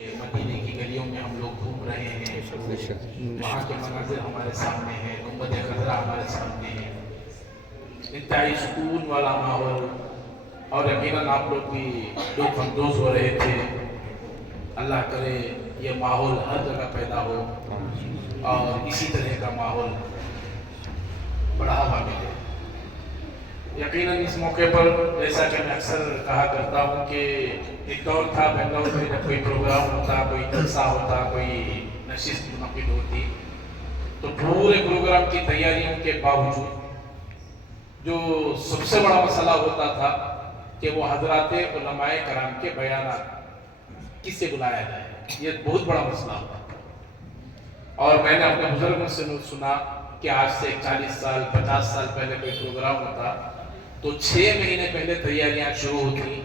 مدینے کی گلیوں میں ہم لوگ گھوم رہے ہیں، وہاں کے مناظر ہمارے سامنے ہیں، گنبد خضرا ہمارے سامنے ہے، انتہائی سکون والا ماحول، اور یقیناً آپ لوگ بھی لطف اندوز ہو رہے تھے۔ اللہ کرے یہ ماحول ہر جگہ پیدا ہو اور اسی طرح کا ماحول بڑھاوا ملے۔ یقیناً اس موقع پر جیسا کہ میں اکثر کہا کرتا ہوں کہ ایک دور تھا بنگلور میں جب کوئی پروگرام ہوتا، کوئی جلسہ ہوتا، کوئی نشست منعقد ہوتی تو پورے پروگرام کی تیاریوں کے باوجود جو سب سے بڑا مسئلہ ہوتا تھا کہ وہ حضرات علماء کرام کے بیانات کس سے بلایا جائے، یہ بہت بڑا مسئلہ ہوتا تھا۔ اور میں نے اپنے بزرگوں سے سنا کہ آج سے 40 سال 50 سال پہلے کوئی پروگرام ہوتا تو 6 مہینے پہلے تیاریاں شروع ہوتی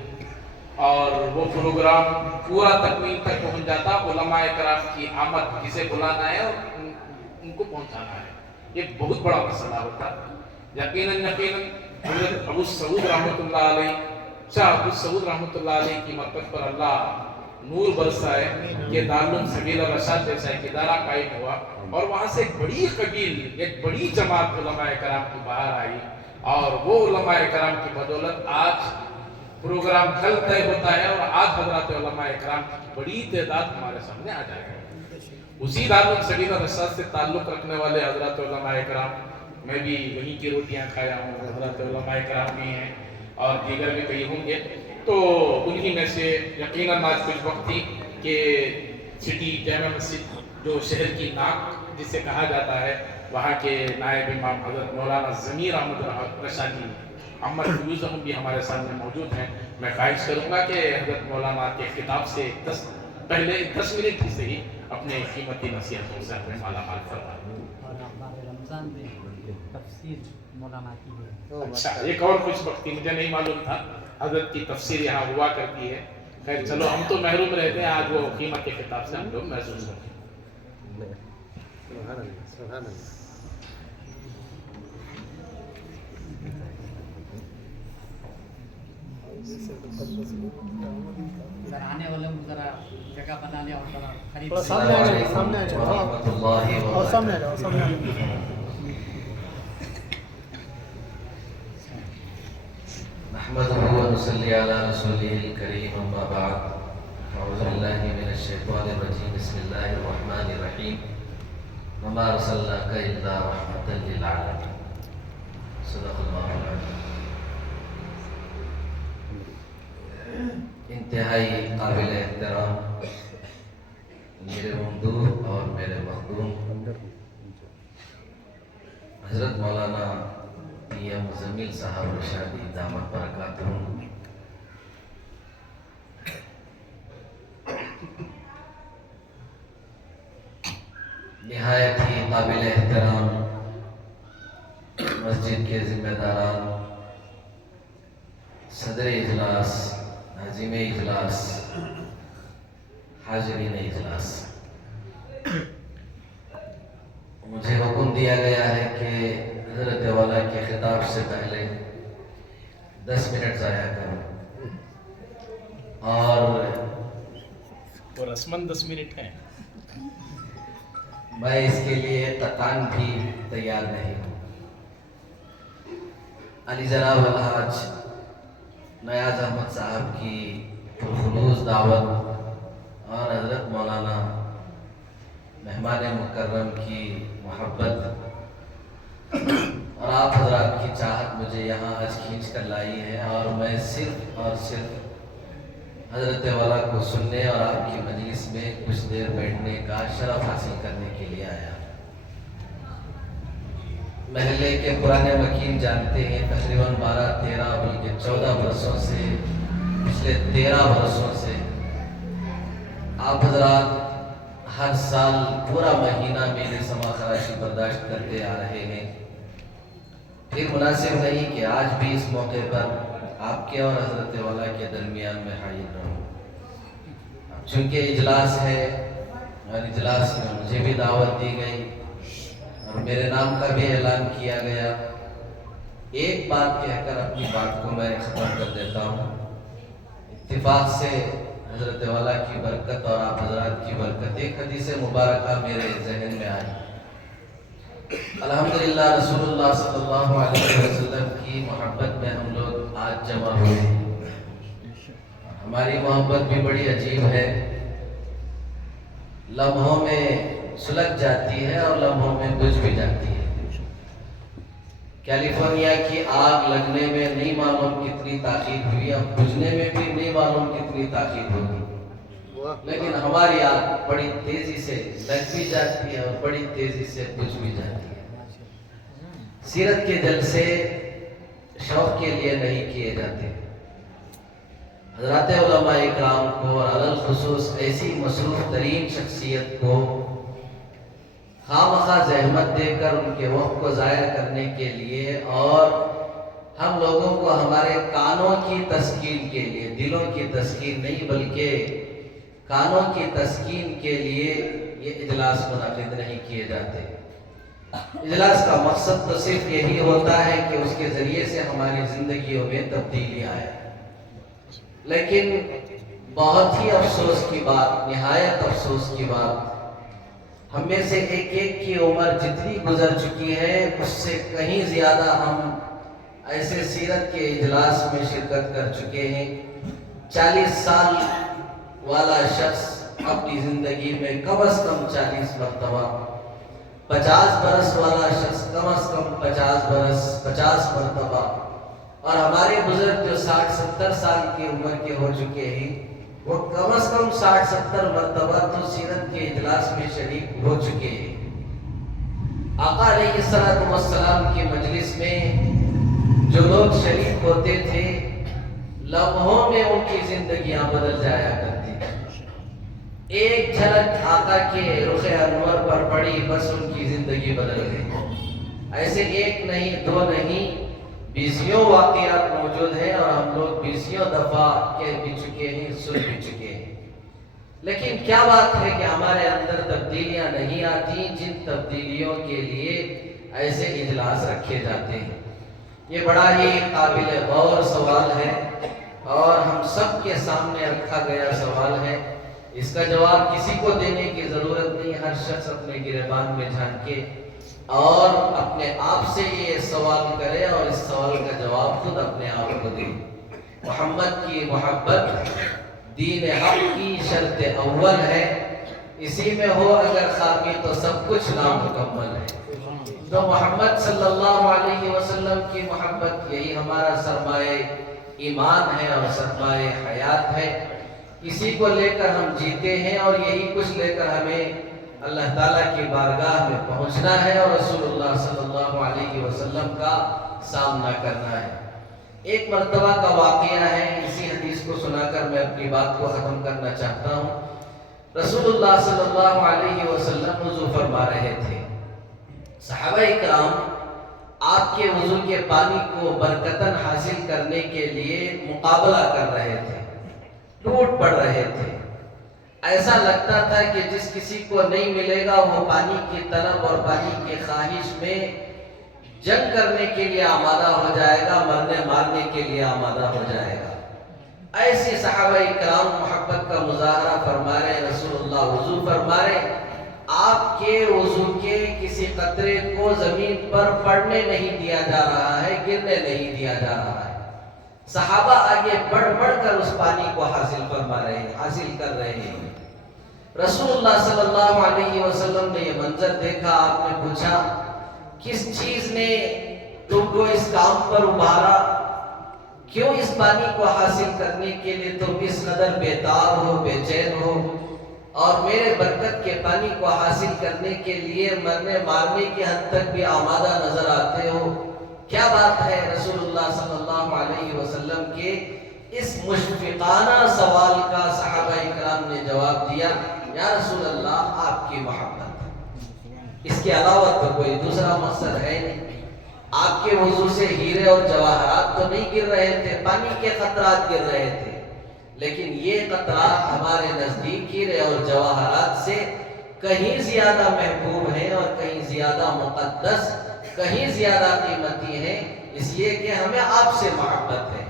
اور وہ پروگرام پورا تکمیل تک پہنچ جاتا، علماء کرام کی آمد کسے بلانا ہے اور ان کو پہنچانا ہے، یہ بہت بڑا مسئلہ ہوتا۔ یقیناً حضرت ابو سعود رحمۃ اللہ علیہ، شاہ ابو سعود رحمۃ اللہ علیہ کی مرکز پر اللہ نور برسائے کہ دارالعلوم سبیل الرشاد جیسا ایک ادارہ قائم ہوا اور وہاں سے ایک بڑی قبیل، ایک بڑی جماعت علماء کرام کی باہر آئی، اور وہ علماء کرام کی بدولت آج پروگرام کل طے ہوتا ہے اور آج حضرات علماء کرام کی بڑی تعداد ہمارے سامنے آ جائے گی۔ اسی دارالعلوم سبیل الرشاد سے تعلق رکھنے والے حضرات علماء کرام، میں بھی وہیں کی روٹیاں کھایا ہوں، حضرات علماء کرام بھی ہیں اور دیگر بھی کئی ہوں گے، تو انہی میں سے یقیناً آج کچھ وقت تھی کہ سٹی جامع مسجد جو شہر کی ناک جسے کہا جاتا ہے، وہاں کے نائب امام حضرت مولانا ضمیر احمد رشادی عمر فیوزہم بھی ہمارے سامنے موجود ہیں۔ میں خواہش کروں گا کہ حضرت مولانا کے خطاب سے پہلے 10 منٹ ہی سے ہی اپنے قیمتی نصیحتوں سے اپنے مالا مال فرمائیں۔ رمضان میں تفسیر مولانا کی ہے۔ اچھا، ایک اور کچھ وقتی مجھے نہیں معلوم تھا، حضرت کی تفسیر یہاں ہوا کرتی ہے۔ خیر چلو، ہم تو محروم رہتے ہیں، آج وہ قیمت کے خطاب سے ہم لوگ محسوس ہوتے ہیں۔ سبحان اللہ۔ ذرا آنے والوں کو ذرا جگہ بنا لیا اور ذرا قریب سے سامنے آ جاؤ، سامنے آ جاؤ، اور سامنے آ جاؤ، سامنے آ جاؤ۔ نحمده ونصلي على رسوله الكريم اما بعد اعوذ بالله من الشيطان الرجيم بسم الله الرحمن الرحيم وما ارسلناك الا رحمة للعالمين صدق الله العظيم۔ انتہائی قابل احترام میرے ممدوح اور میرے مخدوم حضرت مولانا پی ایم مزمل صاحب رشادی دامت برکاتہم، نہایت ہی قابل احترام مسجد کے ذمہ داران، صدر اجلاس، ناظم اجلاس، حاضرین اجلاس، مجھے حکم دیا گیا ہے کہ حضرت والا کے خطاب سے پہلے 10 منٹ ضائع کروں، اور وہ رسماً 10 منٹ ہیں۔ میں اس کے لیے قطعاً بھی تیار نہیں ہوں۔ علی جناب الحاج نیاز احمد صاحب کی پرخلوص دعوت اور حضرت مولانا مہمان مکرم کی محبت اور آپ حضرات کی چاہت مجھے یہاں آج کھینچ کر لائی ہے، اور میں صرف اور صرف حضرت والا کو سننے اور آپ کی مجلس میں کچھ دیر بیٹھنے کا شرف حاصل کرنے کے لیے آیا۔ محلے کے پرانے مکین جانتے ہیں، تقریباً 12-13 بلکہ 14 برسوں سے، پچھلے 13 برسوں سے آپ حضرات ہر سال پورا مہینہ میرے سما خراشی برداشت کرتے آ رہے ہیں۔ پھر مناسب نہیں کہ آج بھی اس موقع پر آپ کے اور حضرت والا کے درمیان میں حاضر رہوں۔ چونکہ اجلاس ہے اور اجلاس میں مجھے بھی دعوت دی گئی اور میرے نام کا بھی اعلان کیا گیا، ایک بات کہہ کر اپنی بات کو میں ختم کر دیتا ہوں۔ اتفاق سے حضرت والا کی برکت اور آپ حضرات کی برکت، ایک حدیث مبارکہ میرے ذہن میں آئی۔ الحمدللہ رسول اللہ صلی اللہ علیہ وسلم کی محبت میں ہم لوگ آج جمع ہوئے ہیں۔ ہماری محبت بھی بڑی عجیب ہے، لمحوں میں سلگ جاتی ہے اور لمحوں میں بجھ بھی جاتی ہے۔ کیلیفورنیا کی آگ لگنے میں نہیں معلوم کتنی تاخیر ہوئی، اب بجھنے میں بھی نہیں معلوم کتنی تاخیر ہوگی، لیکن ہماری آگ بڑی تیزی سے لگ بھی جاتی ہے اور بڑی تیزی سے بجھ بھی جاتی ہے۔ سیرت کے جلسے شوق کے لیے نہیں کیے جاتے، حضرات علماء اکرام کو اور علی الخصوص ایسی مصروف ترین شخصیت کو خواہ زحمت دے کر ان کے وقت کو ضائع کرنے کے لیے اور ہم لوگوں کو ہمارے کانوں کی تسکین کے لیے، دلوں کی تسکین نہیں بلکہ کانوں کی تسکین کے لیے یہ اجلاس منعقد نہیں کیے جاتے۔ اجلاس کا مقصد تو صرف یہی ہوتا ہے کہ اس کے ذریعے سے ہماری زندگیوں میں تبدیلی آئے، لیکن بہت ہی افسوس کی بات، نہایت افسوس کی بات، ہم میں سے ایک ایک کی عمر جتنی گزر چکی ہے اس سے کہیں زیادہ ہم ایسے سیرت کے اجلاس میں شرکت کر چکے ہیں۔ 40 سال والا شخص اپنی زندگی میں کم از کم 40 مرتبہ، 50 برس والا شخص کم از کم 50 مرتبہ، اور ہمارے بزرگ جو 60-70 سال کی عمر کے ہو چکے ہیں وہ کم از کم 60-70 مرتبہ تو سیرت کے اجلاس میں شریک ہو چکے ہیں۔ آقا علیہ السلام کی مجلس میں جو لوگ شریک ہوتے تھے لمحوں میں ان کی زندگیاں بدل جایا کرتی تھی۔ ایک جھلک آقا کے رخ انور پر پڑی بس ان کی زندگی بدل گئی۔ ایسے ایک نہیں، دو نہیں، 20 واقعات موجود ہیں اور ہم لوگ 20 دفعہ کہہ بھی چکے ہیں، سن بھی چکے ہیں، لیکن کیا بات ہے کہ ہمارے اندر تبدیلیاں نہیں آتی جن تبدیلیوں کے لیے ایسے اجلاس رکھے جاتے ہیں۔ یہ بڑا ہی قابل غور سوال ہے اور ہم سب کے سامنے رکھا گیا سوال ہے۔ اس کا جواب کسی کو دینے کی ضرورت نہیں، ہر شخص اپنے گریبان میں جھانکے اور اپنے آپ سے یہ سوال کرے اور اس سوال کا جواب خود اپنے آپ کو دے۔ محمد کی محبت دین حق کی شرط اول ہے، اسی میں ہو اگر خامی تو سب کچھ نامکمل ہے۔ تو محمد صلی اللہ علیہ وسلم کی محبت یہی ہمارا سرمایہ ایمان ہے اور سرمایہ حیات ہے، اسی کو لے کر ہم جیتے ہیں اور یہی کچھ لے کر ہمیں اللہ تعالیٰ کی بارگاہ میں پہنچنا ہے اور رسول اللہ صلی اللہ علیہ وسلم کا سامنا کرنا ہے۔ ایک مرتبہ کا واقعہ ہے، اسی حدیث کو سنا کر میں اپنی بات کو ختم کرنا چاہتا ہوں۔ رسول اللہ صلی اللہ علیہ وسلم وضو فرما رہے تھے، صحابہ اکرام آپ کے وضو کے پانی کو برکتاً حاصل کرنے کے لیے مقابلہ کر رہے تھے، ٹوٹ پڑ رہے تھے۔ ایسا لگتا تھا کہ جس کسی کو نہیں ملے گا وہ پانی کی طلب اور پانی کی خواہش میں جنگ کرنے کے لیے آمادہ ہو جائے گا، مرنے مارنے کے لیے آمادہ ہو جائے گا۔ ایسے صحابہ اکرام محبت کا مظاہرہ فرما رہے، رسول اللہ وضو فرما رہے، آپ کے وضو کے کسی قطرے کو زمین پر پڑنے نہیں دیا جا رہا ہے، گرنے نہیں دیا جا رہا ہے۔ صحابہ آگے بڑھ بڑھ کر اس پانی کو حاصل فرما رہے ہیں، حاصل کر رہے ہیں۔ رسول اللہ صلی اللہ علیہ وسلم نے یہ منظر دیکھا، آپ نے پوچھا کس چیز نے تم کو اس کام پر ابھارا؟ کیوں اس پانی کو حاصل کرنے کے لیے تم اس قدر بیتاب ہو، بے چین ہو اور میرے برکت کے پانی کو حاصل کرنے کے لیے مرنے مارنے کی حد تک بھی آمادہ نظر آتے ہو؟ کیا بات ہے؟ رسول اللہ صلی اللہ علیہ وسلم کے اس مشفقانہ سوال کا صحابہ اکرام نے جواب دیا، یا رسول اللہ آپ کی محبت، اس کے علاوہ تو کوئی دوسرا مقصد ہے نہیں۔ آپ کے وضو سے ہیرے اور جواہرات تو نہیں گر رہے تھے، پانی کے قطرات گر رہے تھے، لیکن یہ قطرات ہمارے نزدیک ہیرے اور جواہرات سے کہیں زیادہ محبوب ہیں اور کہیں زیادہ مقدس، کہیں زیادہ قیمتی ہیں، اس لیے کہ ہمیں آپ سے محبت ہے۔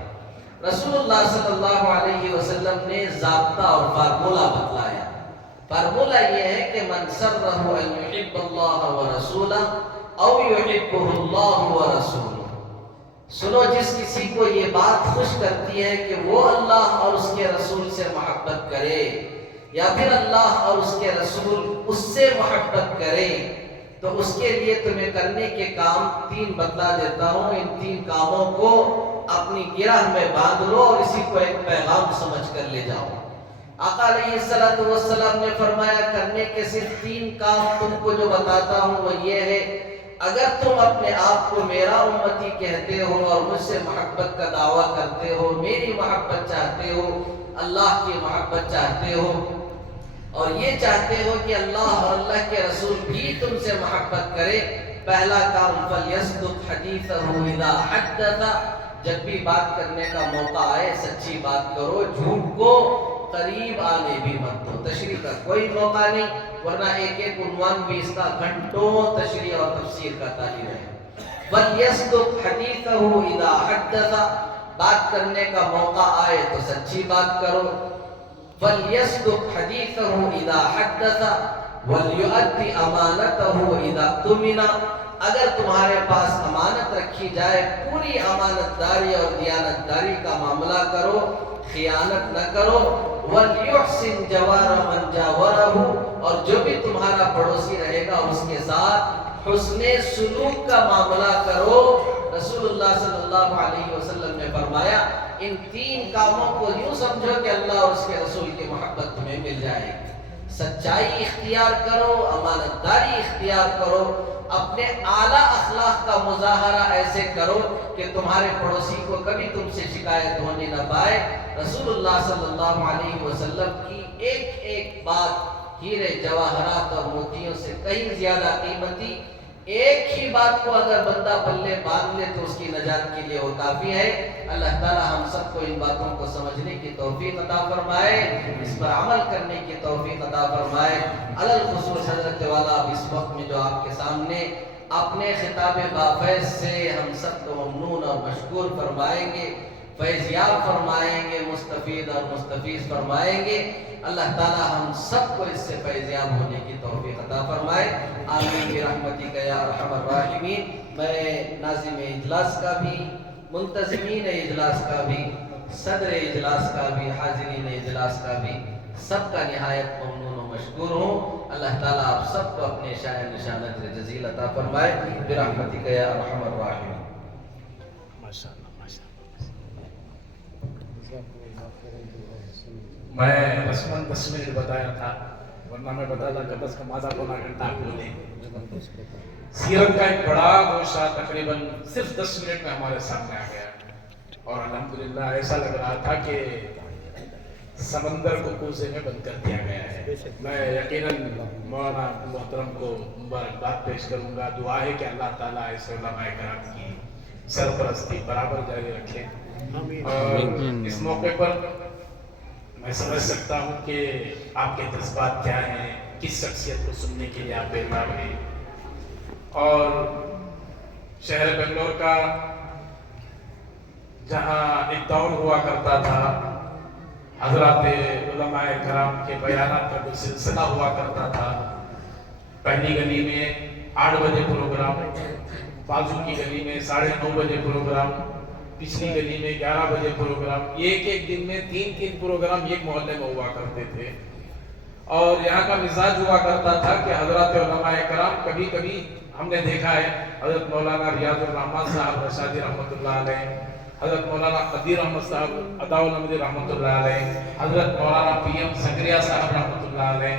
رسول اللہ صلی اللہ علیہ وسلم نے ضابطہ اور فارمولہ بتلایا. فارمولہ یہ ہے کہ من سرہ ان یحب اللہ ورسولہ او یحبہ اللہ ورسولہ. سنو، جس کسی کو یہ بات خوش کرتی ہے کہ وہ اللہ اور اس کے رسول سے محبت کرے یا پھر اللہ اور اس کے رسول اس سے محبت کرے، تو اس کے لیے تمہیں کرنے کے کام 3 بتلا دیتا ہوں. ان 3 کاموں کو اپنی گرہ میں باندھ لو اور اسی کو ایک پیغام سمجھ کر لے جاؤ. آقا علیہ السلام نے فرمایا کرنے کے صرف 3 کام تم کو جو بتاتا ہوں وہ یہ ہے، اگر تم اپنے آپ کو میرا امتی کہتے ہو اور مجھ سے محبت کا دعویٰ کرتے ہو، میری محبت چاہتے ہو، اللہ کی محبت چاہتے ہو اور یہ چاہتے ہو کہ اللہ اور اللہ کے رسول بھی تم سے محبت کرے، پہلا کام فَلْيَصْدُقْ حَدِيثَهُ إِذَا حَدَّثَ. جب بھی بات کرنے کا موقع آئے سچی بات کرو، جھوٹ کو قریب آنے بھی مت دو. تشریح کا کوئی موقع نہیں، ورنہ ایک عنوان بھی اس کا گھنٹوں تشریح اور تفسیر کا تعلیم ہے. فَلْيَصْدُقْ حَدِيثَهُ إِذَا حَدَّثَ. بات کرنے کا موقع آئے تو سچی بات کرو. فَلْيَصْدُقْ حَدِيثَهُ إِذَا حَدَّثَ وَلْيُؤَدِّ أَمَانَتَهُ إِذَا اؤْتُمِنَ. اگر تمہارے پاس امانت رکھی جائے پوری امانت داری اور دیانت داری کا معاملہ کرو، خیانت نہ کرو. وَلْيُحْسِنْ جَوَارَ مَنْ جَاوَرَهُ. اور جو بھی تمہارا پڑوسی رہے گا اس کے ساتھ حسن سلوک کا معاملہ کرو. رسول اللہ صلی اللہ علیہ وسلم نے فرمایا ان 3 کاموں کو یوں سمجھو کہ اللہ اور اس کے رسول کی محبت تمہیں مل جائے گی. سچائی اختیار کرو، امانت داری اختیار کرو، اپنے اعلیٰ اخلاق کا مظاہرہ ایسے کرو کہ تمہارے پڑوسی کو کبھی تم سے شکایت ہونے نہ پائے. رسول اللہ صلی اللہ علیہ وسلم کی ایک ایک بات ہیرے جواہرات اور موتیوں سے کہیں زیادہ قیمتی. ایک ہی بات کو اگر بندہ پلے باندھ لے تو اس کی نجات کے لیے وہ کافی ہے. اللہ تعالی ہم سب کو ان باتوں کو سمجھنے کی توفیق عطا فرمائے، اس پر عمل کرنے کی توفیق عطا فرمائے. علی الخصوص حضرت والا اب اس وقت میں جو آپ کے سامنے اپنے خطاب بافیض سے ہم سب کو ممنون اور مشکور فرمائیں گے، فیضیاب فرمائیں گے، مستفید اور مستفیض فرمائیں گے. اللہ تعالی ہم سب کو اس سے فیضیاب ہونے کی توفیق عطا فرمائے. آمین برحمتک یا ارحم الراحمین. میں ناظم اجلاس کا بھی، منتظمین اجلاس کا بھی، صدر اجلاس کا بھی، حاضرین اجلاس کا بھی سب کا نہایت ممنون و مشکور ہوں. اللہ تعالیٰ آپ سب کو اپنے شان نشان اجر جزیل عطا فرمائے برحمتک یا ارحم الراحمین. ماشاءاللہ ماشاءاللہ. میں رسماً 10 منٹ بتایا تھا، ورنہ میں بتاتا کہ بس کا آدھا پونا گھنٹہ آپ کو دیں. سیرت کا ایک بڑا گوشہ تقریباً صرف 10 منٹ میں ہمارے سامنے آ گیا اور الحمدللہ ایسا لگ رہا تھا کہ سمندر کو کوزے میں بند کر دیا گیا ہے. میں یقیناً مولانا محترم کو مبارکباد پیش کروں گا. دعا ہے کہ اللہ تعالیٰ ایسے علماء کرام کی سرپرستی برابر جاری رکھے. اور اس موقع پر میں سمجھ سکتا ہوں کہ آپ کے جذبات کیا ہیں، کس شخصیت کو سننے کے لیے آپ بیدار ہیں. اور شہر بنگلور کا جہاں ایک دور ہوا کرتا تھا، حضرات علماء کرام کے بیانات کا جو سلسلہ ہوا کرتا تھا، پہلی گلی میں 8 بجے پروگرام، بازو کی گلی میں 9:30 بجے پروگرام، پچھلی گلی میں 11 بجے پروگرام. ایک دن میں 3 پروگرام ایک محلے میں ہوا کرتے تھے. اور یہاں کا مزاج ہوا کرتا تھا کہ حضرات علماء کرام کبھی کبھی ہم نے دیکھا ہے حضرت مولانا ریاض الرحمان صاحب رشادی رحمۃ اللہ علیہ، حضرت مولانا قدیر احمد صاحب عطاء الحمدی رحمۃ اللہ علیہ، حضرت مولانا PM سنگریا صاحب رحمۃ اللہ علیہ،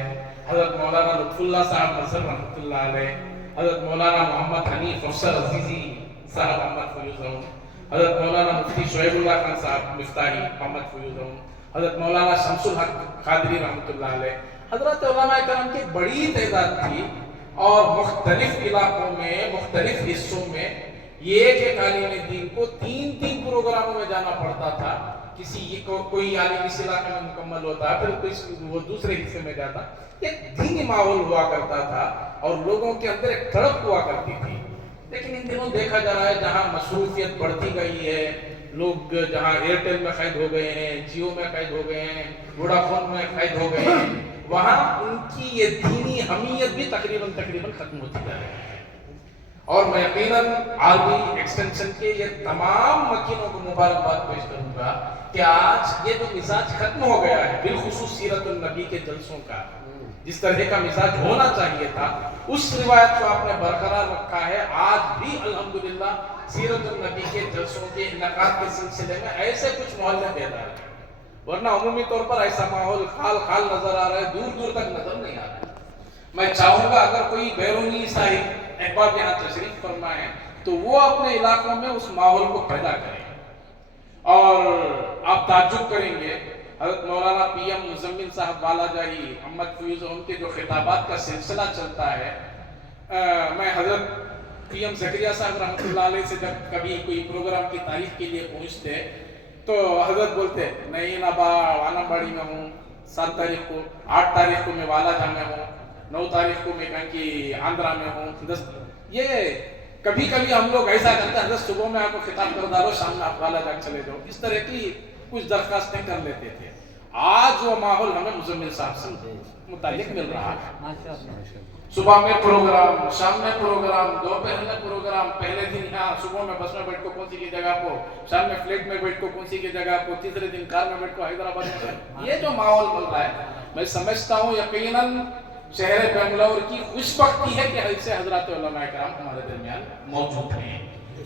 حضرت مولانا لطف اللہ صاحب نصر رحمۃ اللہ علیہ، حضرت مولانا محمد حنیف افسر عزیزی صاحب محمد فیوز، حضرت مولانا مفتی شعیب اللہ خان صاحب مفتاحی محمد فیوز، حضرت مولانا شمس الحق قادری رحمۃ اللہ علیہ. حضرت علماء کرام کی بڑی تعداد تھی اور مختلف علاقوں میں، مختلف حصوں میں ایک عالم دین کو 3 پروگراموں میں جانا پڑتا تھا. کوئی عالم اس علاقے میں مکمل ہوتا، پھر وہ دوسرے حصے میں جاتا. ایک دینی ماحول ہوا کرتا تھا اور لوگوں کے اندر ایک تڑپ ہوا کرتی تھی. لیکن ان دنوں دیکھا جا رہا ہے جہاں مصروفیت بڑھتی گئی ہے، لوگ جہاں ایئرٹیل میں قید ہو گئے ہیں، جیو میں قید ہو گئے ہیں، ووڈافون میں قید ہو گئے ہیں، وہاں ان کی یہ دینی حمیت بھی تقریباً ختم ہوتی جا رہی ہے۔ اور میں یقیناً عربی ایکسٹینشن کے یہ تمام مکینوں کو مبارکباد پیش کروں گا کہ آج یہ جو مزاج ختم ہو گیا ہے، بالخصوص سیرت النبی کے جلسوں کا، جس طرح کا مزاج ہونا چاہیے تھا، اس روایت کو آپ نے برقرار رکھا ہے۔ آج بھی الحمدللہ سیرت النبی کے جلسوں کے انعقاد کے سلسلے میں ایسے کچھ محلے بیدار ہیں، ورنہ عمومی طور پر ایسا ماحول خال خال نظر آ رہا ہے، دور دور تک نظر نہیں آ رہا ہے۔ میں چاہوں گا اگر کوئی بیرونی صاحب احباب یہاں تشریف فرما ہے تو وہ اپنے علاقوں میں اس ماحول کو پیدا کریں، اور آپ تعجب کریں گے حضرت مولانا پی ایم مزمل صاحب والا جائی محمد فیوز، ان کے جو خطابات کا سلسلہ چلتا ہے، میں حضرت پی ایم زکریا صاحب رحمۃ اللہ علیہ سے جب کبھی کوئی پروگرام کی تاریخ کے لیے پہنچتے تو حضرت بولتے نہیں نبا وانم باڑی میں ہوں، 7 تاریخ کو، 8 تاریخ کو میں والا جا میں ہوں، 9 تاریخ کو میں کہیں کہ آندھرا میں ہوں، یہ کبھی کبھی ہم لوگ ایسا کرتے ہیں، حضرت صبح میں آپ کو خطاب کر ڈالو، شام میں آپ والا جا چلے جاؤ، اس طرح کی کچھ درخواستیں کر لیتے تھے۔ آج وہ ماحول ہمیں مزمل صاحب سے متعلق مل رہا ہے، صبح میں پروگرام، شام میں پروگرام، دوپہر میں پروگرام، پہلے دن یہاں صبح میں بس میں بیٹھ کو کونسی کی جگہ کو، شام میں فلیٹ میں بیٹھ کو کونسی کی جگہ کو، تیسرے دن کار میں بیٹھ کو حیدرآباد میں، یہ جو ماحول مل رہا ہے، میں سمجھتا ہوں یقیناً شہر بنگلور کی خوش بختی ہے کہ ایسے حضرات علماء کرام ہمارے درمیان موجود ہیں،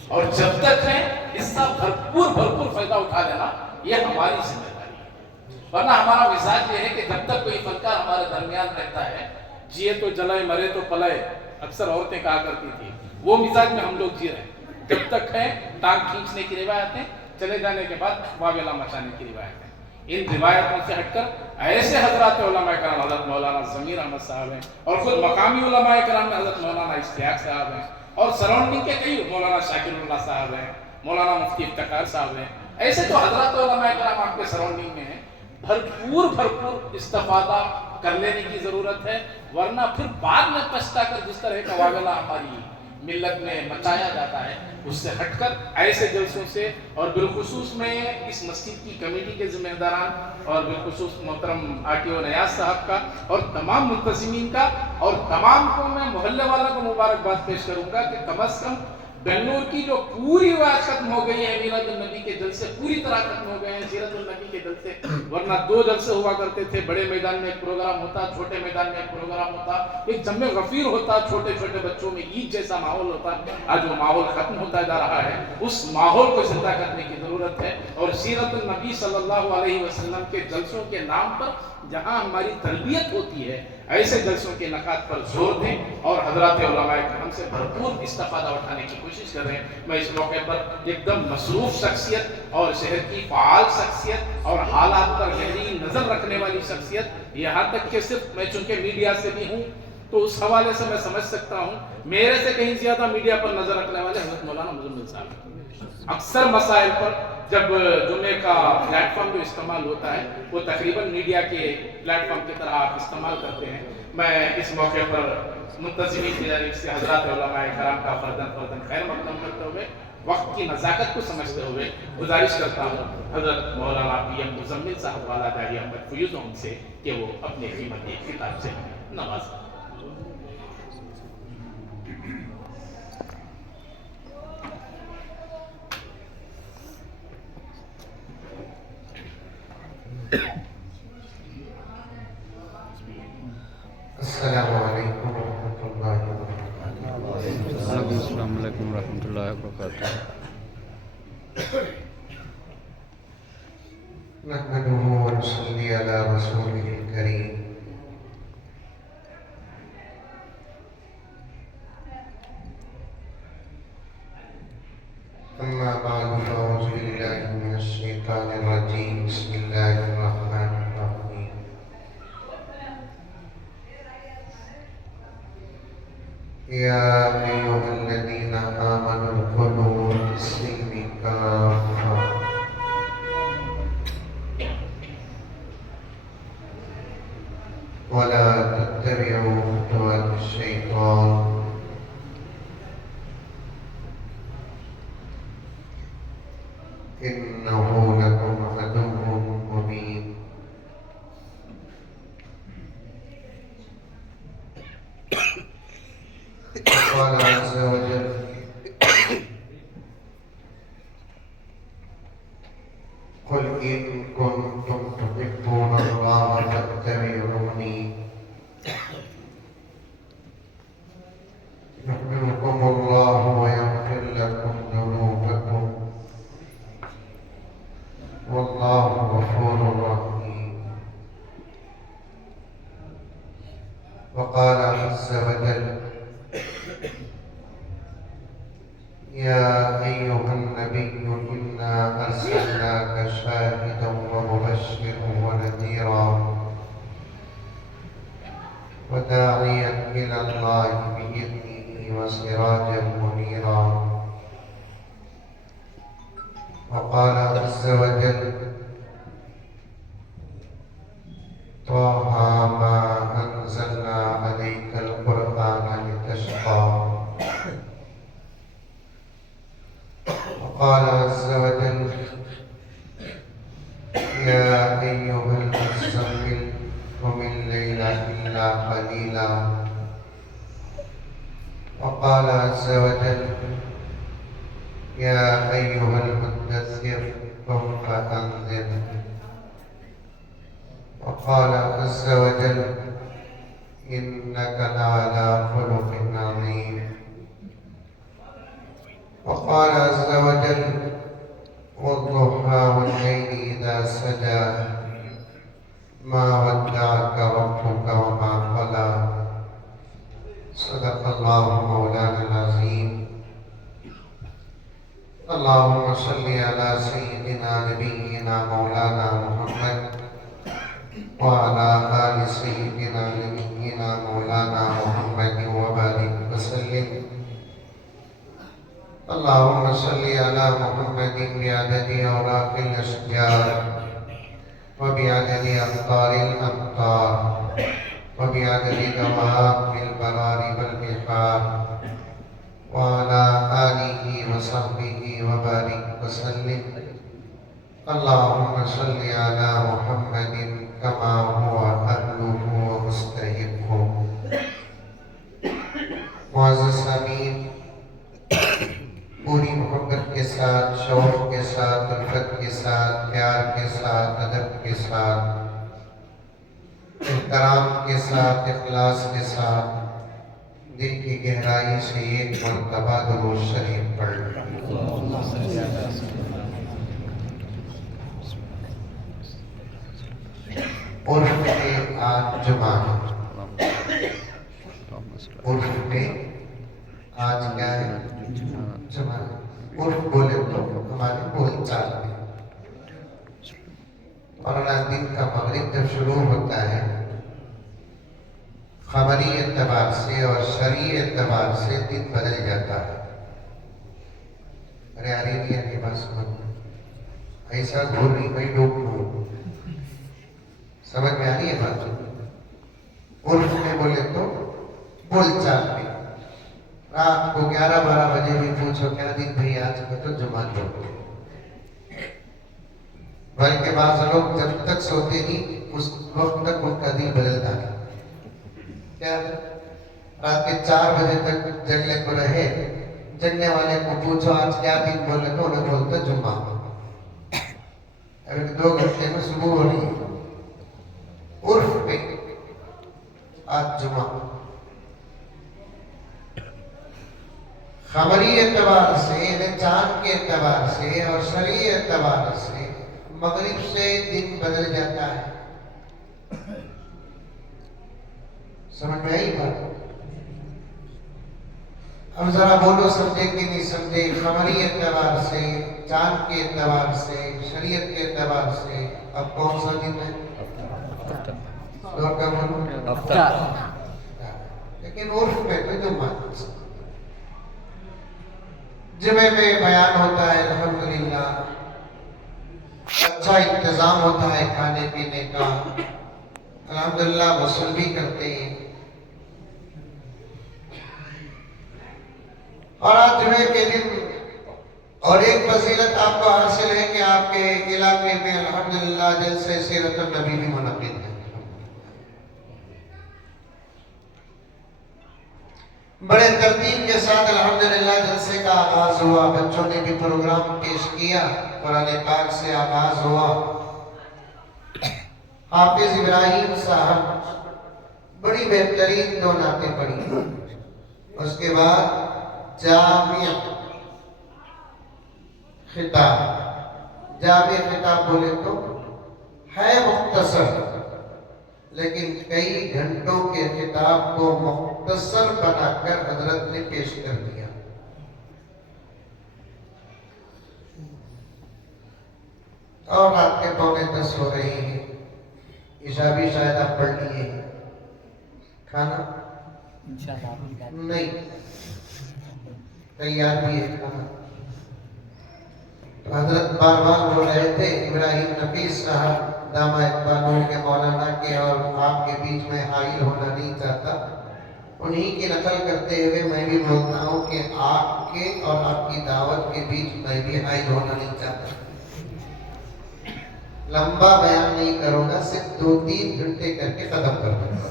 اور جب تک ہیں اس کا بھرپور فائدہ اٹھا لینا یہ ہماری ذمہ داری ہے، ورنہ ہمارا مزاج یہ ہے کہ جب تک کوئی فنکار ہمارے درمیان رہتا ہے، جیے تو جلائے مرے تو پلائے، اکثر عورتیں کہا کرتی تھی، وہ مزاج میں ہم لوگ جی رہے ہیں۔ جب تک ہے ٹانگ کھینچنے کی روایتیں، چلے جانے کے بعد واویلا مچانے کی روایتیں، ان روایتوں سے ہٹ کر ایسے حضرات علماء کرام، حضرت مولانا ضمیر احمد صاحب ہیں، اور خود مقامی علماء کرام میں حضرت مولانا اشتیاق صاحب ہیں، اور سراؤنڈنگ کے کئی مولانا شاکر اللہ صاحب ہیں، مولانا مفتی افتخار صاحب ہیں، ایسے جو حضرات علماء کرام آپ کے سراؤنڈنگ میں ہیں، بھرپور استفادہ کر لینے کی ضرورت ہے، ورنہ پھر بعد میں پچھتا کر جس طرح کا واگلہ ہماری ملت میں مچایا جاتا ہے، اس سے ہٹ کر ایسے جلسوں سے، اور بالخصوص میں اس مسجد کی کمیٹی کے ذمہ داران اور بالخصوص محترم آر.ٹی.او نیاز صاحب کا اور تمام منتظمین کا اور تمام کو میں محلے والا کو مبارکباد پیش کروں گا کہ کم از کم بنگلور کی جو پوری روایت ختم ہو گئی ہے، میلاد النبی کے جلسے پوری طرح ختم ہو گئے ہیں، سیرت النبی کے جلسے، ورنہ 2 جلسے ہوا کرتے تھے، بڑے میدان میں ایک پروگرام ہوتا، چھوٹے میدان میں ایک پروگرام ہوتا، ایک جمع غفیر ہوتا، چھوٹے چھوٹے بچوں میں عید جیسا ماحول ہوتا۔ آج وہ ماحول ختم ہوتا جا رہا ہے، اس ماحول کو زندہ کرنے کی ضرورت ہے، اور سیرت النبی صلی اللہ علیہ وسلم کے جلسوں کے نام پر جہاں ہماری تربیت ہوتی ہے، ایسے جلسوں کے انعقاد پر زور دیں اور حضرات علماء کرام سے بھرپور استفادہ اٹھانے کی کوشش کر رہے ہیں۔ میں اس موقع پر ایک دم مصروف شخصیت اور شہر کی فعال شخصیت اور حالات پر گہری نظر رکھنے والی شخصیت، یہاں تک کہ صرف میں چونکہ میڈیا سے بھی ہوں تو اس حوالے سے میں سمجھ سکتا ہوں، میرے سے کہیں زیادہ میڈیا پر نظر رکھنے والے حضرت مولانا مزمل صاحب، اکثر مسائل پر جب جمعے کا پلیٹ فارم جو استعمال ہوتا ہے وہ تقریباً میڈیا کے پلیٹ فارم کی طرح آپ استعمال کرتے ہیں۔ میں اس موقع پر منتظمین کی جانب سے حضرات علماء کرام کا فرداً خیر مقدم کرتے ہوئے، وقت کی نزاکت کو سمجھتے ہوئے گزارش کرتا ہوں حضرت مولانا پی ایم مزمل صاحب والا جاری احمد فیوز ان سے کہ وہ اپنے قیمتی خطاب سے نوازیں۔ السلام علیکم ورحمۃ اللہ وبرکاتہ۔ السلام علیکم ورحمۃ اللہ وبرکاتہ۔ نحمده ونصلي على رسوله الكريم۔ أما بعد فأعوذ بالله من الشيطان الرجيم، بسم الله الرحمن الرحيم۔ يا أيها الذين آمنوا ادخلوا في السلم كافة ولا تتبعوا خطوات الشيطان إنه قال عز وجل قل إن كنتم تحبون الله فاتبعوني يحببكم الله ويغفر لكم ذنوبكم والله غفور رحيم. وقال عز وجل يا أيها النبي إنا أرسلناك شاهدا ومبشرا ونذيرا وداعيا إلى الله بإذنه وسراجا منيرا. وقال عز وجل طه ما أنزلنا عليك القرآن لتشقى. وقال عز وجل يا أيها المزمل قم الليل إلا قليلا. وقال عز وجل يا أيها المدثر قم فأنذر. وقال عز وجل إنك لعلى خلق عظيم. وقال عز وجل والضحى والليل إذا سجى ما ودعك ربك وما قلى. صدق الله مولانا العظيم. اللهم صل على سيدنا نبينا مولانا محمد وعلى آل سيدنا نبينا مولانا محمد وبارك وسلم. اللهم صل على محمد بعدد أوراق الأشجار وبعدد أمطار الأمطار وبعدد دواب البرار والبحار وعلى آله وصحبه وبارك وسلم. اللهم صل على محمد كما هو أهله ومستحقه. معزز سامعین، پوری محبت کے ساتھ، شوق کے ساتھ، الفت کے ساتھ، پیار کے ساتھ، ادب کے ساتھ، احترام کے ساتھ، اخلاص کے ساتھ دل کی گہرائی سے ایک مرتبہ درود شریف پڑھ لیں۔ عرف میں آج جمعہ ہے، عرف میں آج کیا ہے؟ جمعہ۔ عرف بولے تو ہماری بول چال ہے، اور دن کا مغرب جب شروع ہوتا ہے خبری اعتبار سے اور شرعی اعتبار سے دن بدل جاتا ہے۔ ارے آرینیا کی بات سمجھ ایسا گھور نہیں بھائی ڈوب گھور، سمجھ میں آ رہی ہے بات؟ عرف میں بولے تو بول چال میں رات کو 11-12 بجے بھی پوچھو کیا دن بھائی آج کا، تو جمعہ بولتے، بلکہ بعض لوگ جب تک سوتے نہیں اس وقت تک ان کا دل بدلتا ہے۔ کیا رات کے 4 بجے تک جگنے کو رہے، جگنے والے کو پوچھو آج کیا دن بولے تو انہیں بولتا جمعہ۔ ابھی 2 گھنٹے میں صبح ہو رہی ہے، عرف میں آج جمعہ۔ خبری اعتبار سے یعنی چاند کے اعتبار سے اور شرعی اعتبار سے مغرب سے دن بدل جاتا ہے۔ سمجھ میں آئی بات؟ اب ذرا بولو سمجھے کہ نہیں سمجھے؟ خبری اعتبار سے، چاند کے اعتبار سے، شریعت کے اعتبار سے اب کون سا دن ہے؟ لیکن عرف میں تو جمعہ، جمعے میں بیان ہوتا ہے الحمدللہ، اچھا انتظام ہوتا ہے کھانے پینے کا، الحمدللہ غسل بھی کرتے ہیں۔ اور آج جمعے کے دن اور ایک فضیلت آپ کو حاصل ہے کہ آپ کے علاقے میں الحمدللہ جلسہ سیرت النبی بھی منعقد ہے۔ بڑے ترتیب کے ساتھ الحمدللہ جلسے کا آغاز ہوا، بچوں نے بھی پروگرام پیش کیا، قرآن پاک سے آغاز ہوا۔ حافظ ابراہیم صاحب بڑی بہترین دو نعتیں پڑھی، اس کے بعد جامع خطاب بولے تو ہے مختصر، لیکن کئی گھنٹوں کے خطاب کو مختصر بنا کر حضرت نے پیش کر دیا۔ اور رات کے 9:45 ہو رہے ہیں، عشاء بھی شاید آپ پڑھ لیے ہیں۔ کھانا نہیں تیار بھی ہے کھانا۔ تو حضرت بار بار بول رہے تھے ابراہیم نفیس صاحب دامہ اقبالوں کے مولانا کے اور آپ کے بیچ میں حائل ہونا نہیں چاہتا، انہی کی نقل کرتے ہوئے میں بھی بولتا ہوں کہ آپ کے اور آپ کی دعوت کے بیچ میں بھی حائل ہونا نہیں چاہتا۔ لمبا بیان نہیں کروں گا، صرف 2-3 گھنٹے کر کے ختم کر دوں گا۔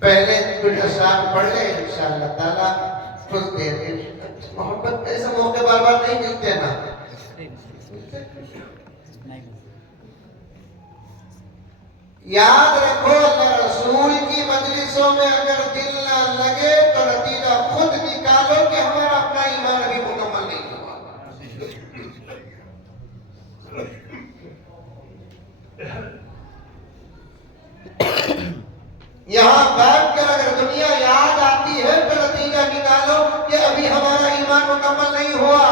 پہلے کچھ اشعار پڑھ لیں انشاءاللہ تعالیٰ، کچھ دیر میں محبت ایسے موقع بار بار نہیں ملتے نا۔ یاد رکھو اللہ رسول کی مجلسوں میں اگر دل نہ لگے تو نتیجہ خود نکالو کہ ہمارا اپنا ایمان ابھی مکمل نہیں ہوا۔ یہاں بیٹھ کر اگر دنیا یاد آتی ہے تو نتیجہ نکالو کہ ابھی ہمارا ایمان مکمل نہیں ہوا۔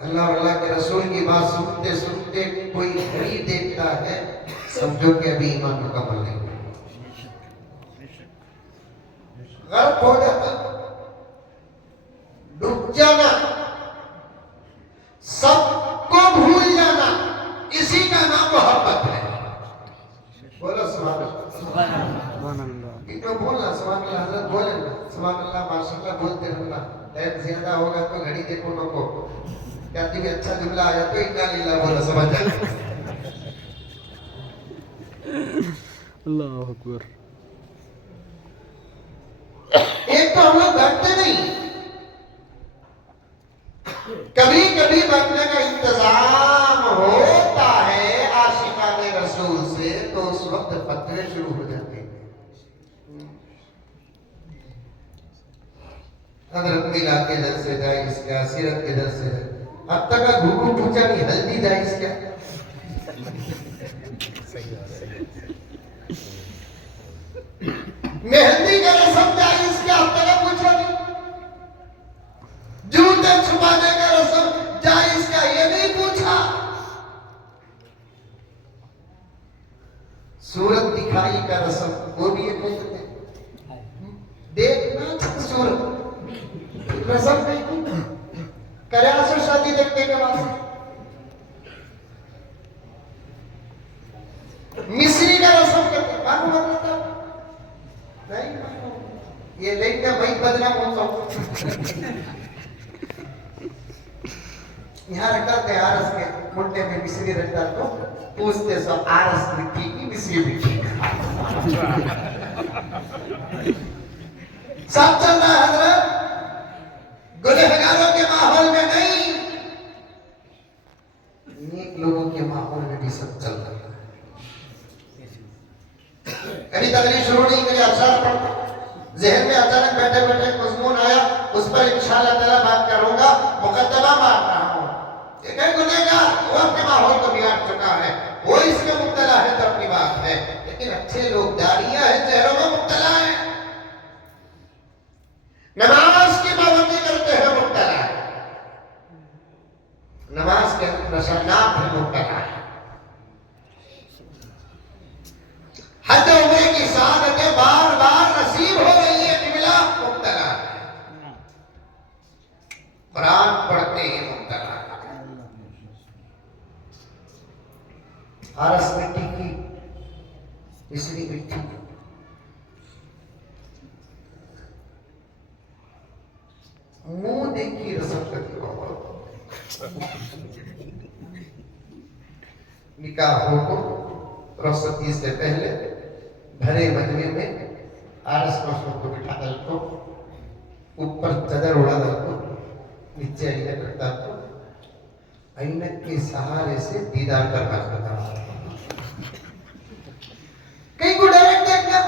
اللہ اور اللہ کے رسول کی بات سنتے سنتے کوئی گھڑی دیکھتا ہے، سمجھو کہ ابھی ایمان مکمل نہیں ہوا، غرق ہو جاتا، ڈوب جانا، سب کو بھول جانا، اسی کا نام محبت ہے۔ بولو سبحان اللہ، اتنا بولنا سبحان اللہ، حضرت بولیں سبحان اللہ، ماشاءاللہ بولتے رہنا، ٹائم زیادہ ہوگا تو گھڑی دیکھو نہ کو کہتی بھی اچھا جملہ آیا تو انا للہ بولا، سمجھ جاتے۔ اللہ اکبر۔ ایک تو ہم لوگ بیٹھتے نہیں، کبھی کبھی بیٹھنے کا انتظام ہوتا ہے عاشقان رسول سے تو اس وقت فتوے شروع ہو جاتے ہیں۔ حضرت میلاد کے در سے جائز کیا، سیرت کے در سے جائز، اب تک گھوگو پوچھا نہیں، ہلدی جائز کیا؟ مہندی کا رسم جائز کیا؟ اب تک پوچھا نہیں۔ جوتے چھپانے کا رسم جائز کیا؟ یہ نہیں پوچھا۔ صورت دکھائی کا رسم وہ بھی یہ کہتے تھے، دیکھنا صورت رسم نہیں، کرے آسر شادی دیکھنے کے واسطے۔ مصری کا رسم کرتے، معلوم ہوتا نہیں، یہ لے کے بھائی بدنام ہوتا ہوں۔ یہاں رکھتا تھے آرس کے منڈے میں مصری رکھتا تو پوچھتے سو آرس مٹی کی مصری مٹی سب چل رہا ہے حضرت، گنہگاروں کے ماحول میں نہیں، نیک لوگوں کے ماحول میں بھی سب چل رہا ہے۔ کبھی تقریر شروع نہیں کری، اشعار پڑھتا، ذہن میں اچانک بیٹھے بیٹھے مضمون آیا، اس پر انشاءاللہ تعالیٰ بات کروں گا، مقدمہ مار رہا ہوں۔ ایک گنہگار وہ اپنے ماحول کو بگاڑ چکا ہے، وہ اس میں مبتلا ہے تو اپنی بات ہے، لیکن اچھے لوگ داڑیاں ہیں، چہروں میں مبتلا ہیں، نماز کی پابندی کرتے ہیں مبتلا ہے، نماز کے نشانات ہیں مبتلا ہے، حج عمرے کی سعادتیں بار بار نصیب ہو رہی ہے، قبلہ مبتلا ہے، قرآن پڑھتے ہیں مبتلا ہے، آرس مٹی کی مصری مٹی، منہ دیکھی رسم کرتے ہو، निकाह को रुखसती से पहले भरे मजमे में आरस मशहूर को बिठा दल को ऊपर चादर उड़ा दल को नीचे ऐनक रखता तो ऐनक के सहारे से दीदार करना पड़ता। कहीं को डायरेक्ट देखना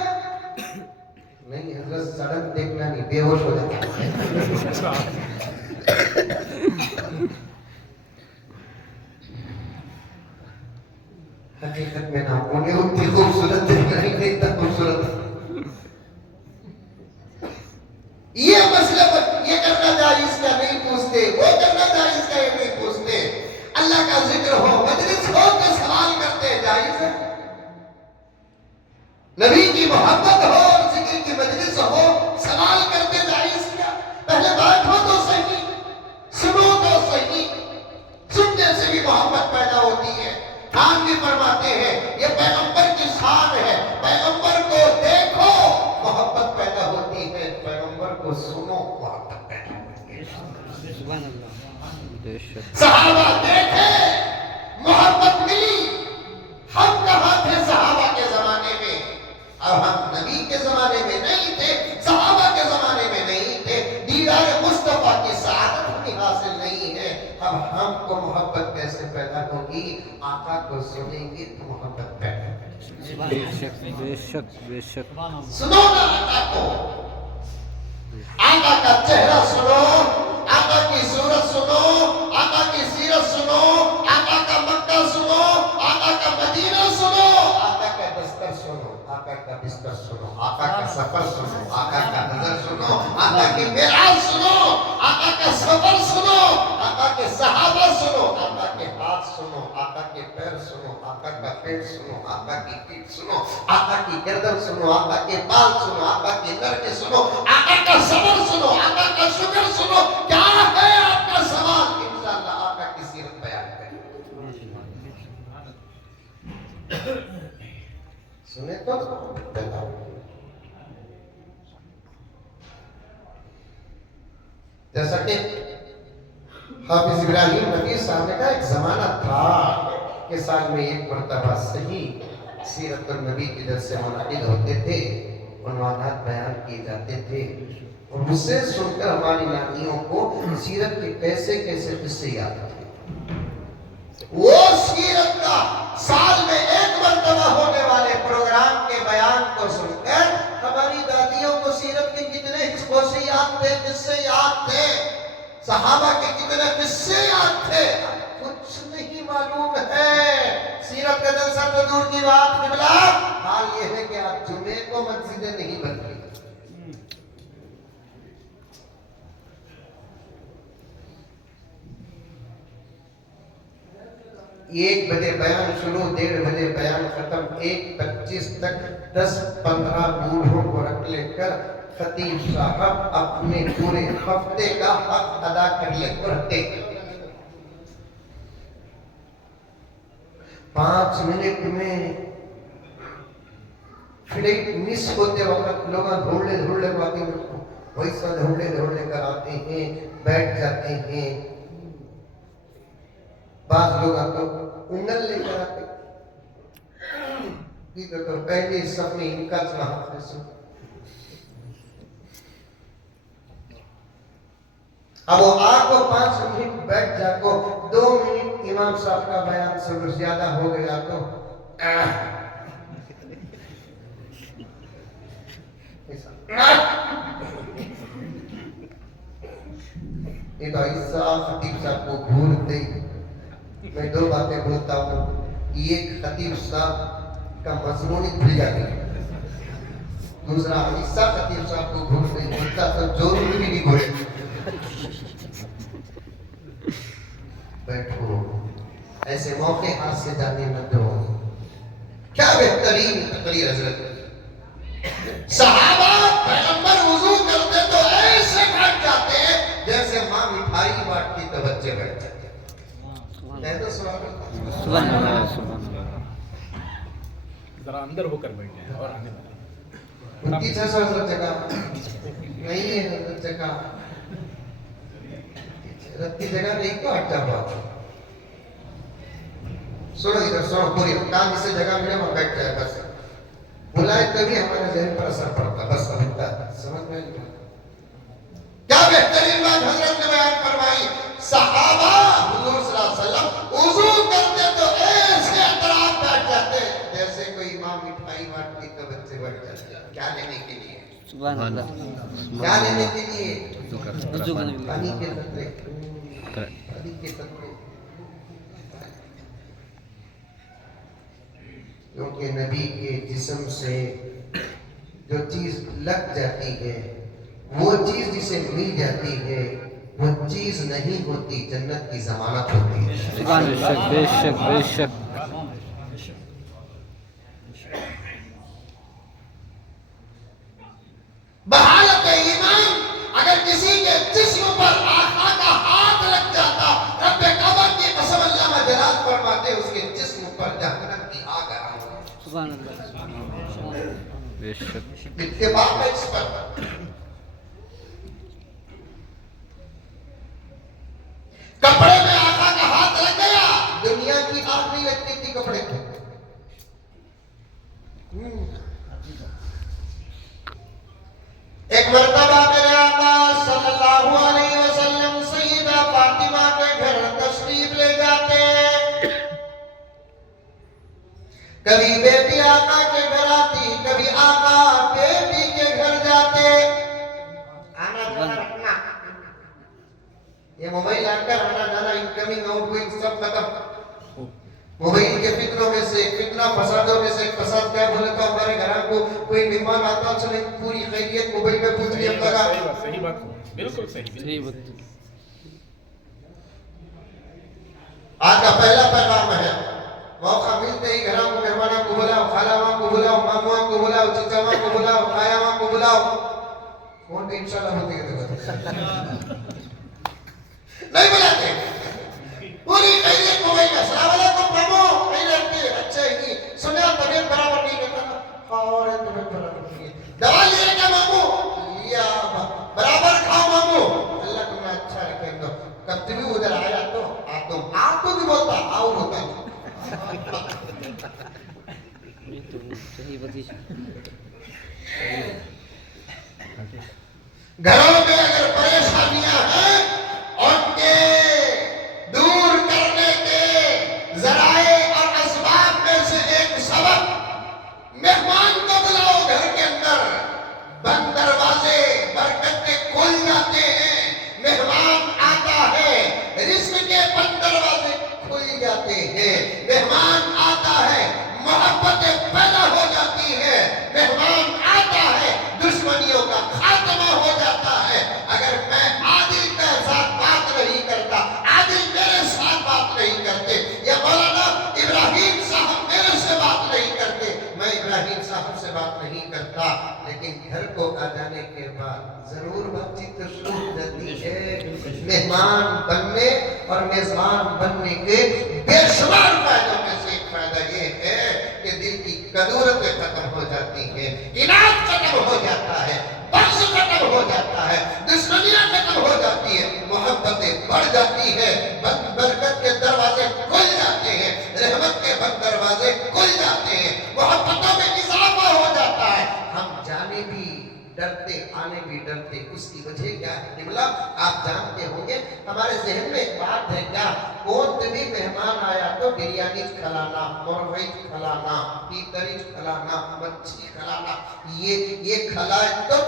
नहीं, हजरत सड़क देखना नहीं, बेहोश हो जाता। हकीकत में ना उन्हें उतनी खूबसूरत देखना ही नहीं था, खूबसूरत ये मसला ये करना जायज क्या नहीं पूछते, वो करना जायज क्या ये नहीं पूछते। अल्लाह का जिक्र हो, मजलिस हो तो सवाल करते जायज है। नबी की मोहब्बत हो और जिक्र की मजलिस हो, सवाल करते जायज क्या। पहले बैठो तो सही, सुनो तो सही, सुनने से भी मोहब्बत पैदा होती है। खान भी फरमाते हैं ये पैगंबर की शान है, पैगंबर को देखो मोहब्बत पैदा होती है, पैगंबर को सुनो मोहब्बत पैदा होती है। सहाबा देखे मोहब्बत मिली। हम कहाँ थे सहाबा के जमाने में, अब हम नबी के जमाने में नहीं थे, सहाबा के जमाने में नहीं थे। दीदार मुस्तफा की सआदत हमें हासिल नहीं है। अब हमको मोहब्बत कैसे पैदा होगी, आका को सुनेंगे तो मोहब्बत पैदा होगी। बेशक बेशक बेशक। सुनो ना आका को, आका का चेहरा सुनो, आका की सूरत सुनो, आका की सीरत सुनो, आका का मक्का सुनो, आका का मदीना सुनो, आका का दस्तर सुनो, आका का बिस्तर सुनो, आका का सफर सुनो, आका का नजर सुनो, आका की मेराज सुनो, आका का सफर सुनो, आका के सहाबा सुनो, आका के हाथ सुनो, आका के पैर सुनो, आका का पेट सुनो, आका की पीठ सुनो, आका की गर्दन सुनो, आका के बाल सुनो, आका की नरके सुनो, आका का सबर सुनो, आका का शुक्र सुनो। क्या है आपका सवाल, इंशाअल्लाह आका की सीरत बयान करें। सुने तो बताओ। जैसा कि हाफिज इब्राहिम नबी साहब ने कहा, एक जमाना था कि साल में एक मर्तबा सही सीरत नबी की दर से मुनाकिद होते थे, उन्वानात बयान किए जाते थे और उससे सुनकर हमारी नानियों को सीरत के कैसे कैसे किस्से याद थे। वो सीरत का साल में एक मर्तबा होने वाले प्रोग्राम के बयान को सुनकर हमारी दादियों को सीरत के कितने किस्से याद थे, किस्से याद थे, सहाबा के कितने किस्से याद थे, कुछ नहीं मालूम है। सीरत का जलसा तो दूर की बात, किबला हाल ये है कि आज जुमे को मस्जिदें नहीं बन रही। एक बजे बयान शुरू, 1:30 बजे बयान खत्म, 1:25 तक 10-15 बूढ़ों को रख लेकर खतीब साहब अपने पूरे हफ्ते का हक अदा कर ले करते। 5 मिनट में फ्लाइट मिस होते वक्त लोग ढूंढले वैसा ढूंढले कर आते हैं, बैठ जाते हैं। बात लोग आपको उंगल लेकर आते, तो पहले सब में इनका चुनाव। अब वो आपको 5 मिनट बैठ जाको, 2 मिनट इमाम साहब का बयान से ज्यादा हो गया तो ये तो ऐसा खतीब साहब को घूर दे। मैं 2 बातें बोलता हूँ, एक खतीब साहब का मजमून भूल जाती है, दूसरा हिस्सा खतीब साहब को घूर नहीं बोलता तो जोर भी नहीं घूरे। बैठो, ऐसे मौके हाथ से जाने मत दो। क्या बेहतरीन तकरीर हजरत। सहाबा पैगंबर वुजू करते तो ऐसे बैठ जाते जैसे माँ मिठाई बांटती तो बच्चे बैठ जाते। सुभान अल्लाह सुभान अल्लाह। जरा अंदर होकर बैठे और आगे उनकी जगह नहीं है, जगह रथ की जगह नहीं तो हट जा पाओ। सुनो इधर, सुनो पूरी कान जिसे जगह मिले वहां बैठ जाए बस। बुलाए तभी हमारे जहन पर असर पड़ता, बस समझता समझ में नहीं आता। क्या बेहतरीन बात हजरत ने बयान फरमाई, सहाबा हुजूर सल्लल्लाहु अलैहि वसल्लम वुजू करते तो ऐसे अतराफ बैठ जाते जैसे कोई मां मिठाई बांटती तो बच्चे बैठ जाते। क्या लेने के लिए? सुभान अल्लाह। क्या लेने के लिए? वुजू करने के लिए। पानी के कतरे, पानी के कतरे। क्योंकि नबी के जिस्म से जो चीज लग जाती है, वो चीज जिसे मिल जाती है, वो चीज नहीं होती, जन्नत की जमानत होती है। सुभान बेशक बेशक बेशक। बहालत ईमान, अगर किसी के जिस्म पर आका का हाथ लग जाता, रब काबा की कसम अल्लाह जलाल फरमाते उसके जिस्म पर जहन्नम की आग हराम हो। सुभान अल्लाह बेशक। इत्तेफाक है इस पर। कपड़े में आका का हाथ लग गया, दुनिया की आग नहीं लगती थी कपड़े को। एक मर्तबा मेरे आका सल्लल्लाहु अलैहि वसल्लम सैयदा फातिमा के घर तशरीफ ले जाते। कभी बेटी आका के घर आती, कभी आका बेटी के घर जाते। आना जाना रखना, ये मोबाइल आकर आना जाना, इनकमिंग आउटगोइंग सब खत्म। मोबाइल के फितनों में से फितना, फसादों में से फसाद क्या बोले तो हमारे घर को कोई मेहमान आता चले पूरी खैरियत मोबाइल में पूछ लिया लगा। सही बात, बिल्कुल सही बात। आज का पहला पैगाम है, मौका मिलते ही घर को मेहमान को बुलाओ, खालामा को बुलाओ, मामा को बुलाओ, चिचामा को बुलाओ, खायामा को बुलाओ। कौन भी इंशाल्लाह बोलते हैं नहीं बुलाते। पूरी खैरियत मोबाइल में अस्सलाम वालेकुम मामू, खैरियत है? अच्छा ही सुना तबीयत बराबर नहीं करता ना, और तबीयत बराबर नहीं है। दवा लिया क्या मामू? लिया। बराबर खाओ मामू, अल्लाह तुम्हें अच्छा रखे। तो कब भी उधर आया तो आप तो भी बोलता आओ होता है। घरों में अगर परेशानियां हैं, उनके दूर करने के जराए और असबाब में से एक सबब, मेहमान को बुलाओ घर के अंदर। बंद दरवाजे बरकत के खुल जाते हैं, मेहमान आता है, रिस्क के बंद दरवाजे खुल जाते हैं। मेहमान आता है, मोहब्बतें पैदा हो जाती है। मेहमान आता है, दुश्मनियों का खात्मा हो जाता है। अगर मैं आदिल के साथ बात नहीं करता, आदिल मेरे साथ बात नहीं करते, या मौलाना इब्राहिम साहब मेरे से बात नहीं करते, मैं इब्राहिम साहब से बात नहीं करता, लेकिन घर को आ जाने के बाद जरूर बातचीत तो शुरू हो जाती है। मेहमान बनने और मेजबान बनने के बेशुमार फायदों में से एक फायदा ये है कि दिल की कदूरतें खत्म हो जाती हैं, इनाद खत्म हो जाता है, बख्श खत्म हो जाता है, दुश्मनियां खत्म हो जाती है, मोहब्बतें बढ़ जाती है, बरकत के दरवाजे खुल जाते हैं, रहमत के बंद दरवाजे खुल जाते हैं, मोहब्बतों में इजाफा हो जाता है। हम जाने भी डरते, आने भी डरते। उसकी वजह क्या है निमला? आप जानते होंगे, हमारे जहन में एक बात है क्या, कौन भी मेहमान आया तो बिरयानी खिलाना, मुर्गी खिलाना, पीतरी खिलाना, मच्छी खिलाना, ये खिलाए तो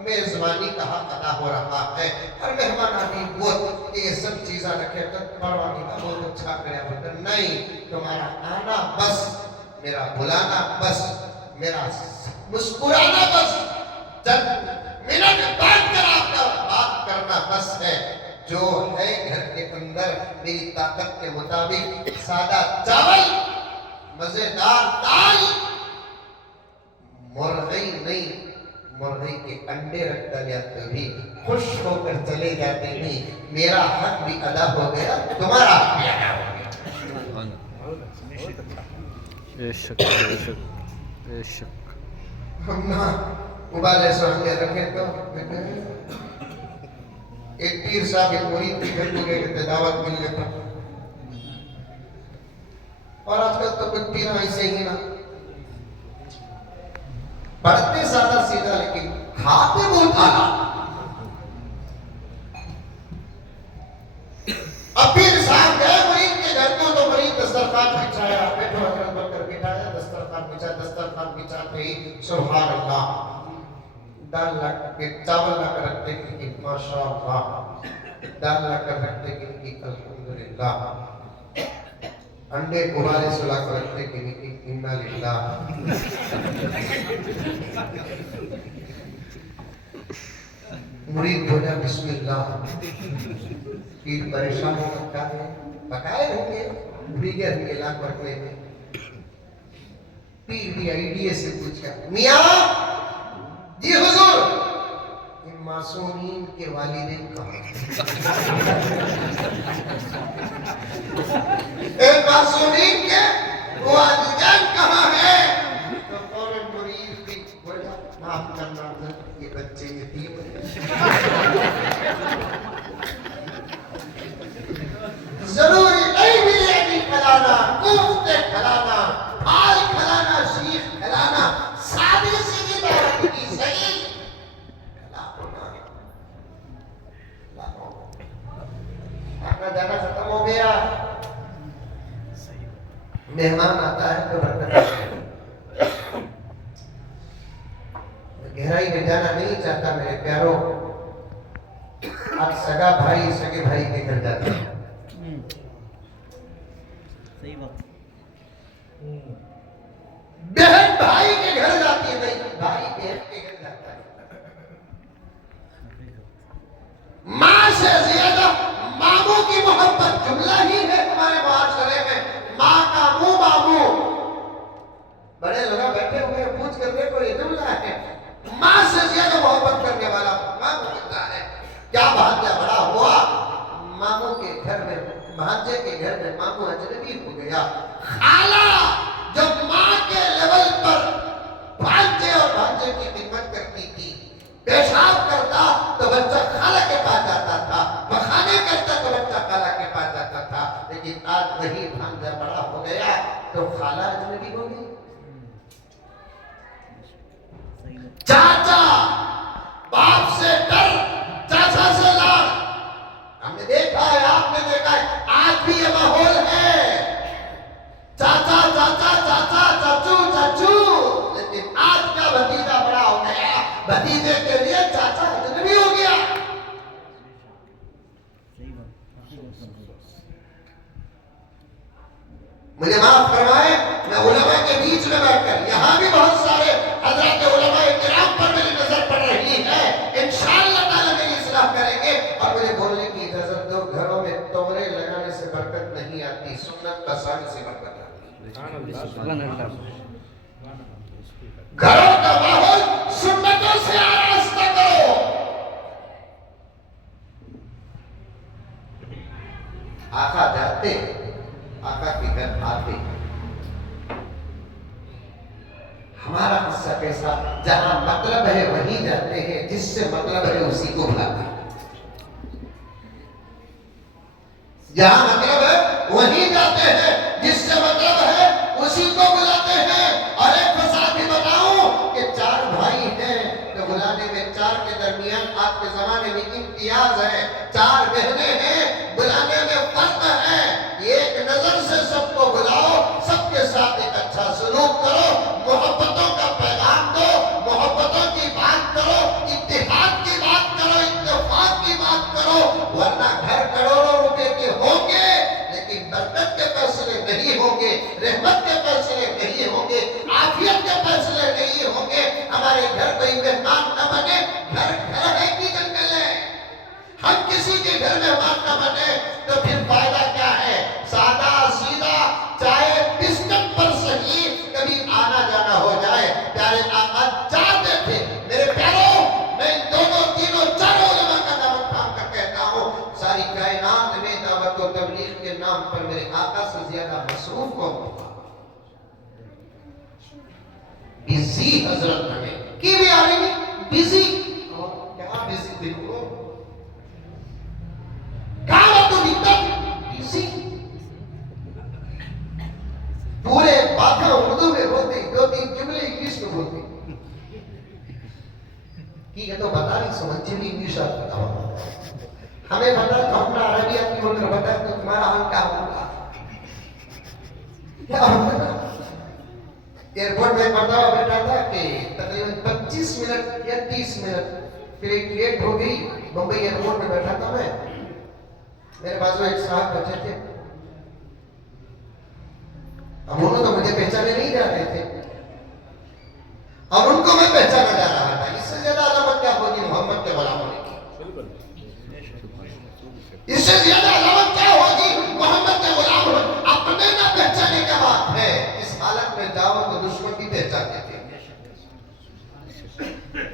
मेजबानी का हक अदा हो रहा है। हर मेहमान आदमी वो ये सब चीजें रखे तो परवानी का बहुत अच्छा करे, बोलते नहीं, तुम्हारा आना बस, मेरा बुलाना बस, मेरा मुस्कुराना बस, चंद मिनट बात करना बस है। जो है घर के अंदर मेरी ताकत के मुताबिक सादा चावल, मजेदार दाल, मुर्गी नहीं, मुर्गी के अंडे रख डालिया तो भी खुश होकर चले जाते हैं। मेरा हक भी अदा हो गया, तुम्हारा हक भी अदा हो गया। बेशक बेशक बेशक। हम ना उबाले सामने रखे तो एक पीर साहब एक मुरीद के घर को गए थे दावत मिलने पर, और आजकल तो कुछ पीना ऐसे ही ना, पढ़ते सादा सीधा लेकिन खाते बहुत आला। अब पीर साहब गए मुरीद के घर को, तो मुरीद दस्तरखान बिछाया, बैठो हजरत बनकर बिठाया, दस्तरखान बिछा, दस्तरखान बिछाते ही सुभान अल्लाह, दाल ला के चावल ला कर रखते कि माशाअल्लाह, दाल ला कर रखते कि अल्हम्दुलिल्लाह, अंडे उबाले सुला कर रखते कि इन्ना लिल्लाह। मुरीद बोला बिस्मिल्लाह। पीर परेशान हो सकता है, पकाए होंगे भीगे मिला करने में। पीर भी आईडिया से पूछा, मियाँ जी हुजूर, इन मासूमीन के वालिदैन कहाँ? इन मासूमीन के वालिदैन कहाँ हैं? तो फौरन मुरीद भी बोला, माफ करना ये बच्चे यतीम हैं। जरूरी नहीं बिरयानी खिलाना, कोफ्ते खिलाना, फाल खिलाना, शीख खिलाना, सादी सीधी दावत की सही अपना जाना खत्म हो गया। मेहमान आता है तो बर्तन, गहराई में जाना नहीं चाहता मेरे प्यारों। आज सगा भाई सगे भाई के घर जाता है, सही बात। बहन भाई के घर जाती है, नहीं भाई बहन के घर जाता है। माँ से ज्यादा मामू की मोहब्बत जुमला ही है हमारे मुआशरे में। माँ का मुंह मामू, बड़े लोग बैठे हुए पूछ करके कोई जुमला है। माँ से ज्यादा मोहब्बत करने वाला मामू होता है। क्या भाग्य बड़ा हुआ, मामू के घर में, भांजे के घर में मामू अजनबी हो गया। खाला जब माँ के लेवल पर भांजे और भांजे की खिदमत करती थी, पेशाब करता तो बच्चा खाला के पास जाता था, पखाने करता तो बच्चा खाला के पास जाता था। लेकिन आज वही भांजा बड़ा हो गया तो खाला अजनबी हो गई। चाचा बाप से डर, चाचा से लाड। हमने देखा है, आपने देखा है, आज भी ये माहौल है, चाचा चाचा चाचा, चाचू चाचू। लेकिन आज का भतीजा बड़ा हो गया, भतीजे के लिए चाचा अजनबी हो गया। मुझे माफ फरमाए, मैं उलमा के बीच में बैठकर, यहाँ भी बहुत सारे हजरत उलमा इकराम पर मेरी नजर पड़ रही है। इंशाअल्लाह ताला मेरी इस्लाह करेंगे। और मुझे बोलने की इजाजत दो, घरों में तोमरे लगाने से बरकत नहीं आती, सुन्नत पसंद से बरकत आती है। घरों का माहौल सुन्नतों से आरास्ता करो। आका जाते, आका के घर आते, हमारा हिस्सा कैसा, जहां मतलब है वहीं जाते हैं, जिससे मतलब है उसी को बुलाते हैं। जहां मतलब है वहीं जाते हैं, जिससे मतलब है उसी को बुलाते हैं। और एक फसाद भी बताऊं कि चार भाई हैं तो बुलाने में चार के दरमियान आज के जमाने में इम्तियाज है। चार बहनें हैं, बुलाने में फर्क है। एक नजर से सबको बुलाओ, सबके साथ एक अच्छा सलूक करो, मोहब्बतों का पैगाम दो, मोहब्बतों की बात करो, इत्तेहाद की बात करो, इत्तेफाक की बात करो। वरना घर करोड़ों रुपए के होंगे लेकिन बरकत के फैसले नहीं होंगे, रहमत के फैसले नहीं होंगे, आफियत के फैसले नहीं होंगे। हमारे घर कोई मेहमान न बने, घर घर है कि जंगल है। हम किसी के घर मेहमान न बने तो फिर फायदा क्या है। सादा सीधा चाहे बिस्कुट पर सही कभी आना जाना हो जाए। प्यारे आका चाहते थे। मेरे प्यारों, मैं इन दोनों तीनों चारों उलमा का दावत थाम कर कहता हूँ, सारी कायनात में दावत और तबलीग के नाम पर मेरे आका से ज्यादा मसरूफ कौन होगा? बिजी हजरत हमें की भी आ रही बिजी, क्या बिजी देखो बातें उर्दू में बोलते, 2-3 जुमले इंग्लिश में बोलते। ठीक है, तो बता नहीं समझे भी इंग्लिश आप बताओ, हमें बता तो हमने अरबी अपनी बोलकर बता तो तुम्हारा हाल क्या होगा, क्या होगा। एयरपोर्ट में बताओ बेटा था कि तकरीबन 25 मिनट या 30 मिनट फ्लाइट लेट हो गई। मुंबई एयरपोर्ट में बैठा था मैं, मेरे बाजू एक साहब बैठे थे, अब उन्होंने तो मुझे पहचाने नहीं जा रहे थे और उनको मैं पहचाना जा रहा था। इससे ज्यादा अलामत क्या होगी मोहम्मद के गुलाम होने की, इससे ज्यादा अलामत क्या होगी मोहम्मद के गुलाम होने। अपने ना पहचाने क्या बात है, इस हालत में जाओ तो दुश्मन भी पहचान लेते हैं,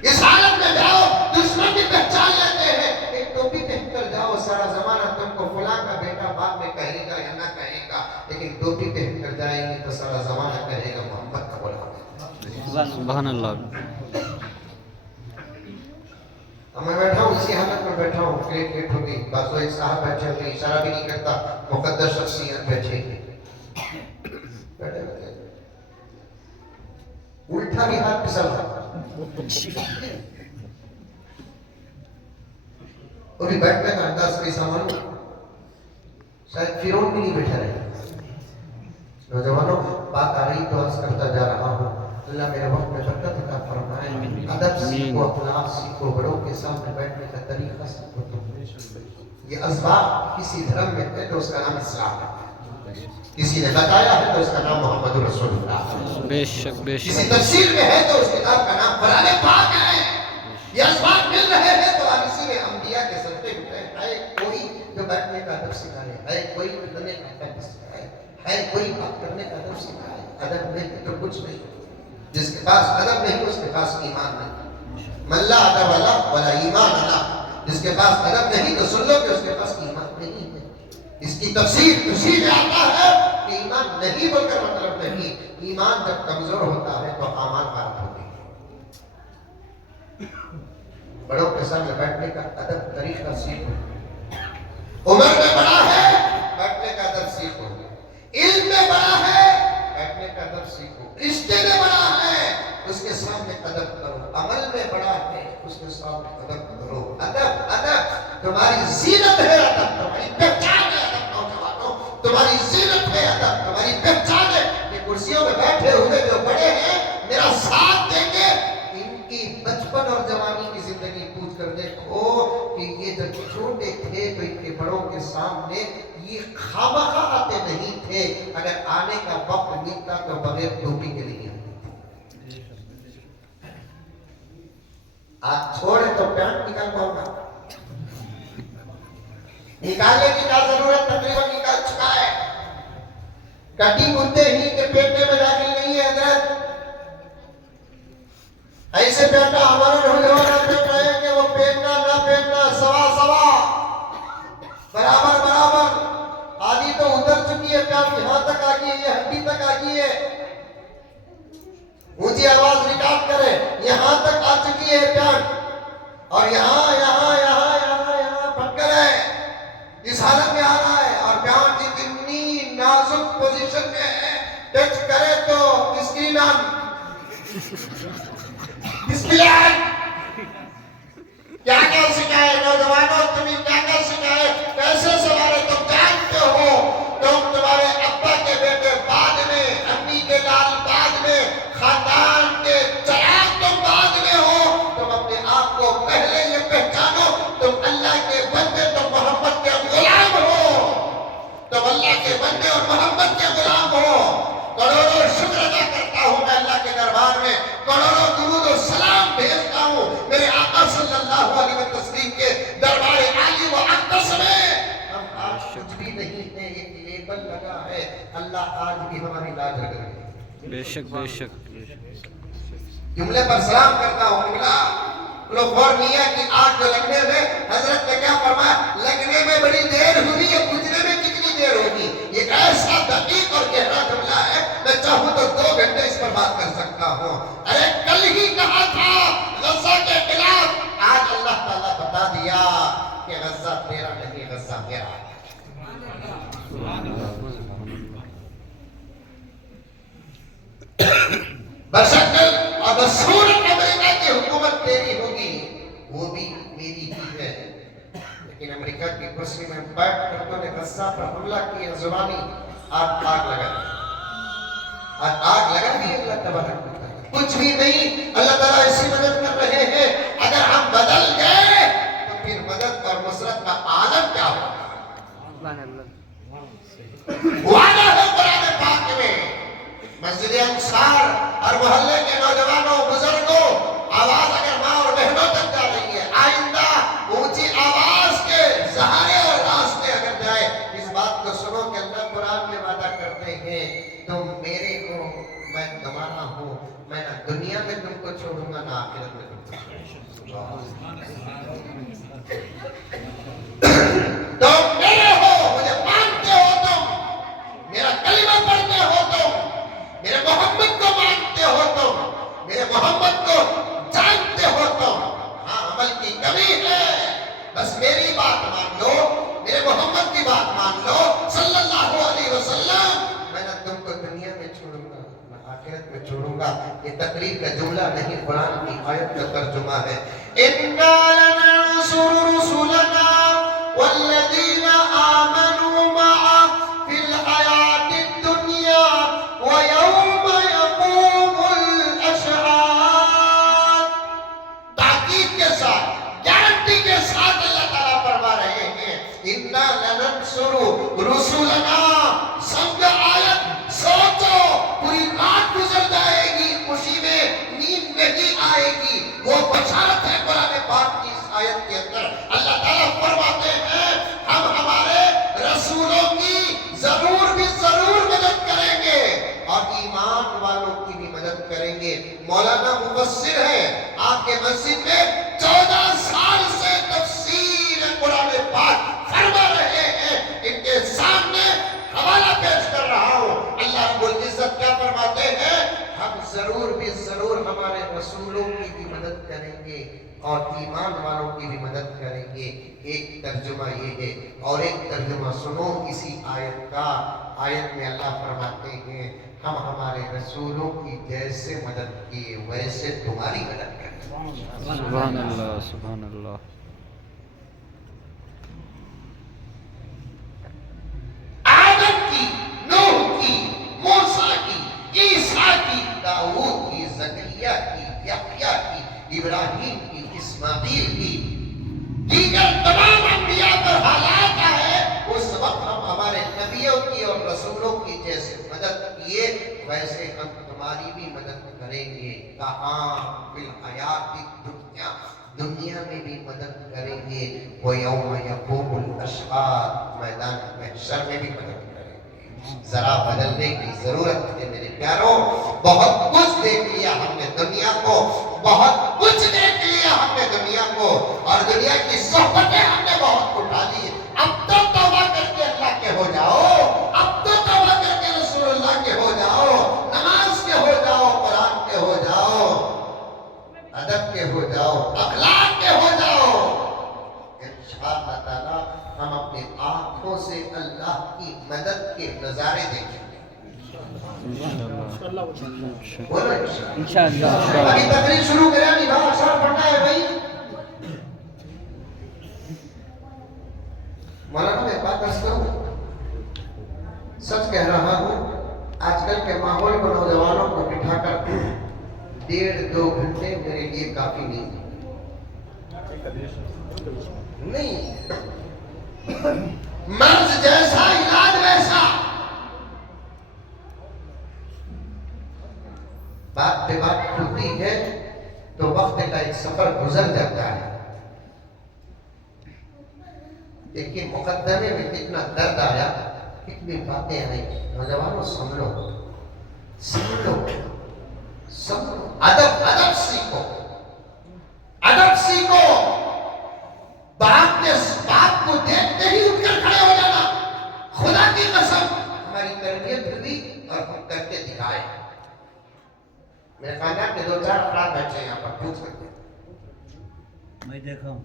इस हालत में जाओ दुश्मन भी पहचान लेते हैं। एक टोपी पहनकर जाओ, सारा जमाना तुमको फलां का बेटा बाद में कहेगा या ना कहेगा, लेकिन टोपी पहनकर जाएंगे तो सारा जमाना कहेगा मोहम्मद का गुलाम। सुभान अल्लाह। मैं बैठा हूँ, इसी हालत में बैठा हूँ, फ्लाइट लेट हो गई, बाजू एक साहब बैठे होते, इशारा भी नहीं करता, मुकद्दस शख्सियत बैठे बैठे बैठे उल्टा भी हाथ फिसल रहा, और भी बैठने का अंदाज कैसा मालूम, शायद फिरौन भी नहीं बैठा रहे। नौजवानों, बात आ रही तो अर्ज करता जा रहा हूँ, अल्लाह मेरे वक्त में बरकत अता फरमाए, अदब सीखो, अखलाक सीखो, बड़ों के सामने बैठने का तरीका सीखो। ये असबाब किसी धर्म में है तो उसका नाम इस्लाम है, किसी ने बताया है तो उसका नाम मोहम्मद रसूलुल्लाह, बेशक किसी बेशक तफसीर में है तो उस किताब का नाम कुरान पाक है। ये असबाब मिल रहे हैं तो आप इसी में अंबिया के सदक़े उठे। है कोई जो बैठने का अदब सिखाए, है कोई बोलने का अदब सिखाए, है कोई बात करने का अदब सिखाए। अदब नहीं तो कुछ नहीं, जिसके पास अदब नहीं उसके पास ईमान नहीं। मल्ला अदब वाला वाला ईमान अला, जिसके पास अदब नहीं तो सुन लो कि उसके पास ईमान नहीं है। इसकी तफसीर उसी में आता है कि ईमान नहीं बोलकर मतलब नहीं, ईमान जब कमजोर होता है तो आमाल मारत होती है। बड़ों के सामने बैठने का अदब तरीका सीखो, उम्र में बड़ा है बैठने का अदब सीखो, इल्म में बड़ा है बैठने का अदब सीखो, रिश्ते में बड़ा है उसके सामने अदब करो, अमल में बड़ा है उसके सामने अदब करो। अदब अदब तुम्हारी जीनत है, अदब तुम्हारी पहचान है। अदब नौजवानों तुम्हारी जीनत है, अदब तुम्हारी पहचान है। ये कुर्सियों में बैठे हुए जो बड़े हैं मेरा साथ देंगे, इनकी बचपन और जवानी की जिंदगी पूछ कर देखो कि ये जब छोटे थे तो इनके बड़ों के सामने ये खामखा आते नहीं थे, अगर आने का वक्त मिलता तो बगैर टोपी के नहीं आते। आज छोड़े तो पैंट निकाल पाऊंगा, निकालने की क्या जरूरत, तकरीबन निकाल चुका है। कटिंग होते ही के पेटने में दाखिल नहीं है हजरत। ऐसे पेटा हमारे नौजवान देख रहे हैं कि वो पहनना ना पहनना सवा सवा बराबर बराबर। आदि तो उतर चुकी है, प्यार यहाँ तक आ गई है, ये हड्डी तक आ गई है। ऊंची आवाज रिकॉर्ड करे, यहाँ तक आ चुकी है प्यार, और यहाँ यहाँ यहाँ यहाँ यहाँ फटकर है, इस हालत में आ रहा है। और प्यार इतनी नाजुक पोजीशन में है, टच करे तो किसकी नाम क्या क्या सिखाए नौजवानों, तुम्हें क्या क्या सिखाए, कैसे सवारे तुम जानते हो। तुम तुम्हारे अब्बा के बेटे बाद में, अम्मी के लाल बाद में, खानदान के चराग तुम बाद में हो। तुम अपने आप को पहले ये पहचानो, तुम अल्लाह के बंदे, तुम मोहम्मद के गुलाम हो। तुम अल्लाह के बंदे और मोहम्मद के गुलाम हो। करोड़ों शुक्र अदा करता हूँ मैं अल्लाह के दरबार में, करोड़ों दुरूद और सलाम भेजता हूँ मेरे आका सल्लल्लाहु अलैहि वसल्लम के दरबार आली व अक़दस में। हम आज कुछ भी नहीं है, एक लेबल लगा है, अल्लाह आज भी हमारी लाज रख रहे हैं। बेशक बेशक जुमले पर सलाम करता हूँ। लोग गौर नहीं है कि आज जो लगने में हजरत ने क्या फरमाया, लगने में बड़ी देर हुई है, पूछने में कितनी देर होगी। ये ऐसा दकीक और गहरा जुमला है, मैं चाहूँ तो 2 घंटे इस पर बात कर सकता हूँ। अरे कल ही कहा था गज़ा के खिलाफ, आज अल्लाह ताला बता दिया कि गज़ा तेरा नहीं, गज़ा मेरा है। बशक्ल और बसूरत अमेरिका की हुकूमत तेरी होगी, वो भी मेरी ही है। लेकिन अमेरिका की कुर्सी में बैठ कर तूने गज्जा पर हमला किया, जुबानी आग लगा दी, और आग लगा दी अल्लाह तबारक व तआला। कुछ भी नहीं, अल्लाह ताला ऐसी मदद कर रहे हैं। अगर हम बदल गए तो फिर मदद और नुसरत का आलम क्या होगा? वादा है कुरान पाक में, मस्जिद अंसार और मोहल्ले के नौजवानों बुजुर्गों, आवाज अगर माँ और बहनों तक जा रही है, आइंदा ऊंची आवाज के सहारे और रास्ते अगर जाए, इस बात को सुनो कि अल्लाह कुरान में वादा करते हैं, तुम मेरे हो, मैं तुम्हारा हूँ, मैं ना दुनिया में तुमको छोड़ूंगा ना आखिरत में तुमको तुम मेरे हो, मुझे मानते हो, तुम मेरा कलिमा पढ़ते हो, तुम मेरे मोहम्मद को मानते हो, तुम मेरे मोहम्मद को जानते हो, तुम हाँ अमल की कमी है, बस मेरी बात मान लो, मेरे मोहम्मद की बात मान लो सल्लल्लाहु अलैहि वसल्लम। मैं ना तुमको दुनिया में छोड़ूंगा ना आखिरत में छोड़ूंगा। ये तकरीर का जुमला नहीं, कुरान की आयत का तर्जुमा है। इन्ना लनंसुरु रुसुलना वल्लज़ीना आमनू मअ फिल हयातिद दुनिया व यौम यक़ूमुल अशहाद। ताकीद के साथ, गारंटी के साथ अल्लाह ताला फरमा रहे हैं, इन्ना लनंसुरु रुसुलना। समझो आयत, सोचो, पूरी रात गुजर जाएगी, खुशी में नींद नहीं आएगी। वो बशारत है कुरान पाक की इस आयत के अंदर। अल्लाह ताला फरमाते हैं, हम हमारे रसूलों की जरूर भी जरूर मदद करेंगे और ईमान वालों की भी मदद करेंगे। मौलाना मुफस्सिर है, आपके मस्जिद में 14 साल से तफसीर कुरान पाक फरमा रहे हैं, इनके सामने हवाला पेश कर रहा हूँ। अल्लाह रब्बुल इज्जत क्या फरमाते हैं, हम जरूर भी जरूर हमारे रसूलों की भी मदद करेंगे और ईमान वालों की भी मदद करेंगे। एक तर्जुमा ये है, और एक तर्जुमा सुनो इसी आयत का। आयत में अल्लाह फरमाते हैं, हम हमारे रसूलों की जैसे मदद किए वैसे तुम्हारी मदद करेंगे। सुभान अल्लाह, सुभान अल्लाह। आदम की, नूह की, मूसा की, ईसा की, दाऊद की, जकरिया की, यहया की, इब्राहिम की, इस्माइल की, दीगर तमाम अंबिया पर हालात आए, उस वक्त हम हमारे नबियों की और रसूलों की जैसे मदद किए वैसे हम तुम्हारी भी मदद करेंगे। कहाँ? फिल हयाती दुनिया, दुनिया में भी मदद करेंगे। वो यौम यक़ूमुल अशहाद, मैदान महशर में भी मदद करेंगे। जरा बदलने की जरूरत है मेरे प्यारों। बहुत कुछ देख लिया हमने दुनिया को, बहुत कुछ देख लिया हमने दुनिया को, और दुनिया की सोहबतें हमने बहुत उठा ली। अब तो तौबा करके अल्लाह के हो जाओ, अब तो तौबा करके रसूलुल्लाह के हो जाओ, नमाज के हो जाओ, कुरान के हो जाओ, अदब के हो जाओ, अखलाक के हो जाओ। इंशाअल्लाह ताला हम अपनी आंखों से अल्लाह की मदद के नजारे देखेंगे। बोलो इंशाअल्लाह। अभी तकरीर शुरू करें, नहीं भाई अशर पढ़ना है भाई। मौलाना मैं बात अर्ज करूं, सच कह रहा हूं, आजकल के माहौल को नौजवानों को बिठाकर 1.5-2 घंटे मेरे लिए काफी नहीं। मर्ज जैसा इलाज वैसा। बात पे बात खुलती है तो वक्त का एक सफर गुजर जाता है। देखिए मुकद्दमे में कितना दर्द आया, कितनी बातें आई। नौजवानों सुन लो, सुन लो, सुन लो। अदब, अदब सीखो, अदब सीखो। बाप को देखते ही उठकर खड़े हो जाना। खुदा की कसम हमारी तरबियत हुई और हम करके दिखाए। मेरे खानदान के 2-4 अफराद बैठे यहाँ पर, पूछ सकते हैं। मैं देखा हूँ।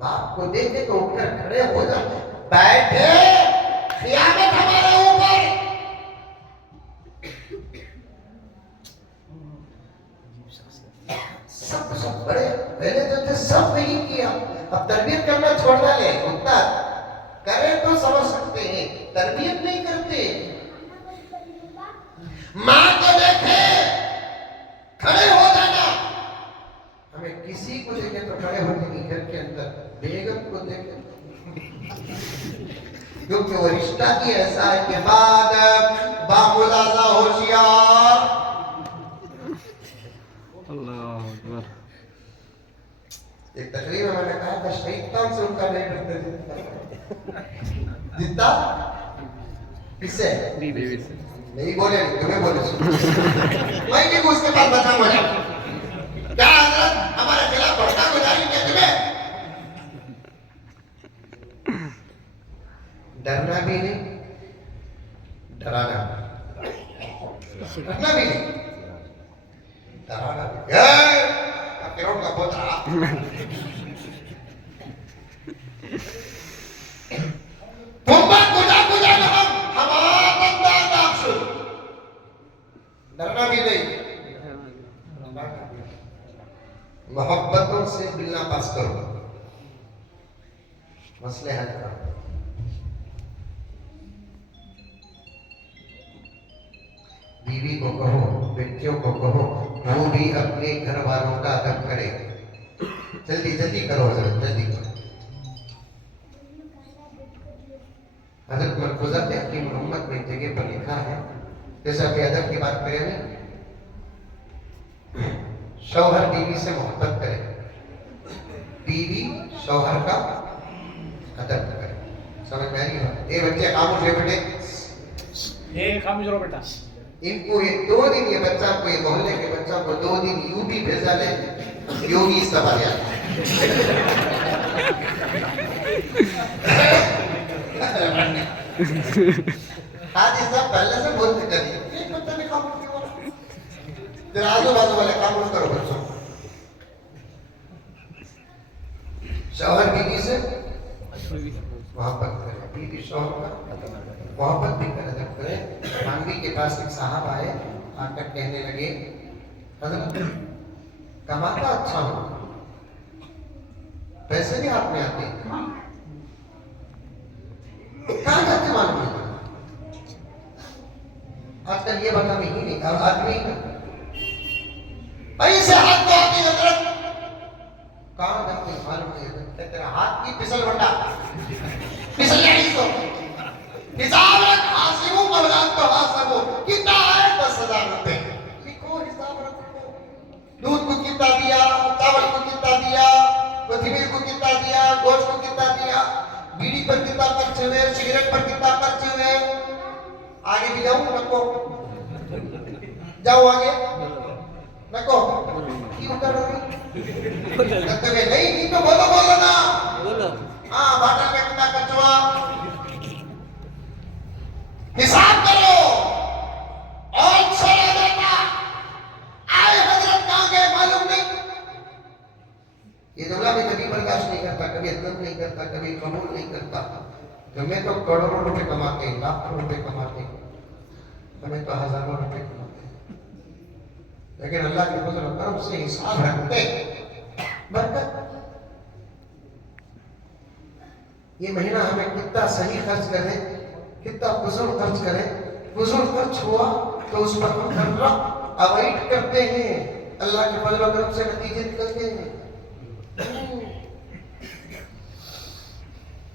बाप को देखे तो उठकर खड़े हो जाते, बैठे, खियामत हमारे ऊपर। समझते हैं, तरबियत नहीं करते। माँ को देखे खड़े हो जाना, हमें किसी को देखे तो खड़े होने की घर के अंदर, बेगम को देखे क्योंकि वो रिश्ता ही ऐसा है कि बाद बामुलाजा होशियार। अल्लाह अकबर। एक तकरीर में मैंने कहा था शैतान से उनका नहीं डरते जितना किससे बीवी से। नहीं बोले, तुम्हें बोले मैं भी उसके पास बता मुझे क्या हजरत हमारे खिलाफ भड़का गुजारी क्या तुम्हें? डरना भी नहीं, डराना डरना भी नहीं, डराना भी। फिरौन का पोता तुम्बा कुदा कुदा हम हमारा बंदा दाखिल, डरना भी नहीं, मोहब्बतों से मिलना पास करो, मसले हल करो। बीवी को कहो, बेटियों को कहो, वो भी अपने घर वालों का अदब करे। जल्दी जल्दी करो हजरत, जल्दी करो। हजरत मरकुज़ा की मोहम्मद में जगह पर लिखा है, जैसे अभी अदब की बात करें ना, शौहर बीवी से मोहब्बत करे, बीवी शौहर का अदब करे। समझ में आ रही है? ये बच्चे खामोश है बेटे, ये खामोश रहो बेटा। इनको ये 2 दिन, ये बच्चा को, ये मोहल्ले के बच्चा को 2 दिन यूपी भेजा ले, योगी सवाल आज इस सब पहले से बोलते करिए, एक बच्चा भी खामोश क्यों हो रहा है? जरा आजू बाजू वाले खामोश करो बच्चों। शौहर बीवी से मोहब्बत करे, बीवी शौहर का मोहब्बत भी कर अदब करे। मानवी के पास एक साहब आए, आकर कहने लगे, हजरत कमाता अच्छा हो, पैसे भी हाथ में आते हैं, कहाँ जाते मालूम नहीं। आजकल ये बता ही नहीं, अब आदमी पैसे हाथ में आते हजरत, कहाँ जाते मालूम नहीं। तेरा हाथ की फिसल बटा, फिसल नहीं तो हिसाब रख, हासिबू मौलान तो हासिबू, कितना है 10,000 रुपए, लिखो हिसाब रखो, दूध को कितना दिया, चावल को कितना दिया, कोथिमीर को कितना दिया, गोश्त को कितना दिया, बीड़ी पर कितना खर्च हुए, सिगरेट पर कितना खर्च हुए। आगे भी जाऊं नको, जाओ आगे नको, क्यों कर रहे नहीं तो बोलो बोलो ना, हाँ बाटल में कितना खर्च हुआ, हिसाब करो और छोड़ा देना। आए हजरत कहाँ गए मालूम नहीं। ये जुमला भी कभी बर्दाश्त नहीं करता, कभी अदब नहीं करता, कभी कबूल नहीं करता। हमें तो करोड़ों रुपए कमाते हैं, लाखों रुपए कमाते हैं, हमें तो हजारों रुपए कमाते हैं, लेकिन अल्लाह के फजल और करम से हिसाब रखते बरकत। ये महीना हमें कितना सही खर्च करें, कितना फजूल खर्च करें, फजूल खर्च हुआ तो उस पर हम खर्चा अवॉइड करते हैं, अल्लाह के फजल और करम से नतीजे निकलते हैं।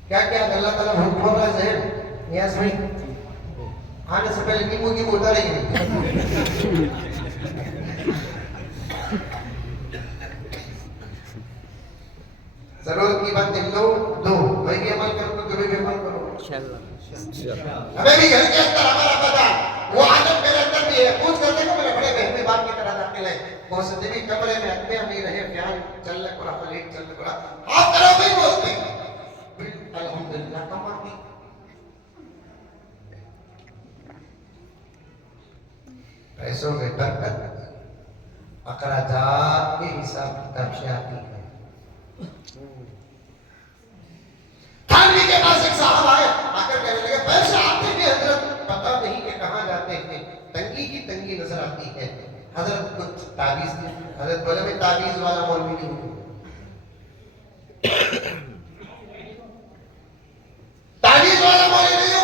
क्या क्या अल्लाह ताला हुक्म बोल रहा है ज़हन नियाज भाई, आने से पहले नींबू की बोतल ही जरूरत की बात लो दो, मैं भी अमल करूँ तो तुम्हें भी अमल करो। हमें भी घर के अंदर हमारा पता वो आदत मेरे अंदर भी है, पूछ कर देखो मेरे बड़े बहन में बाप की तरह दाखिल है, बहुत से भी कमरे में अकबे नहीं रहे, फैन चलने को रहा, लाइट चलने को रहा, आप तरह भी बोलते अल्हम्दुलिल्लाह कमाती। पैसों में बरकत अखराजात के हिसाब किताब से आती है। थानवी के पास एक साहब आए, आकर कहने लगे पैसे आते हैं हजरत, पता नहीं कि कहाँ जाते हैं, तंगी की तंगी नजर आती है। हजरत कुछ ताबीज दी, हजरत बोले मैं ताबीज वाला मौलवी नहीं हूँ, ताबीज वाला मौलवी नहीं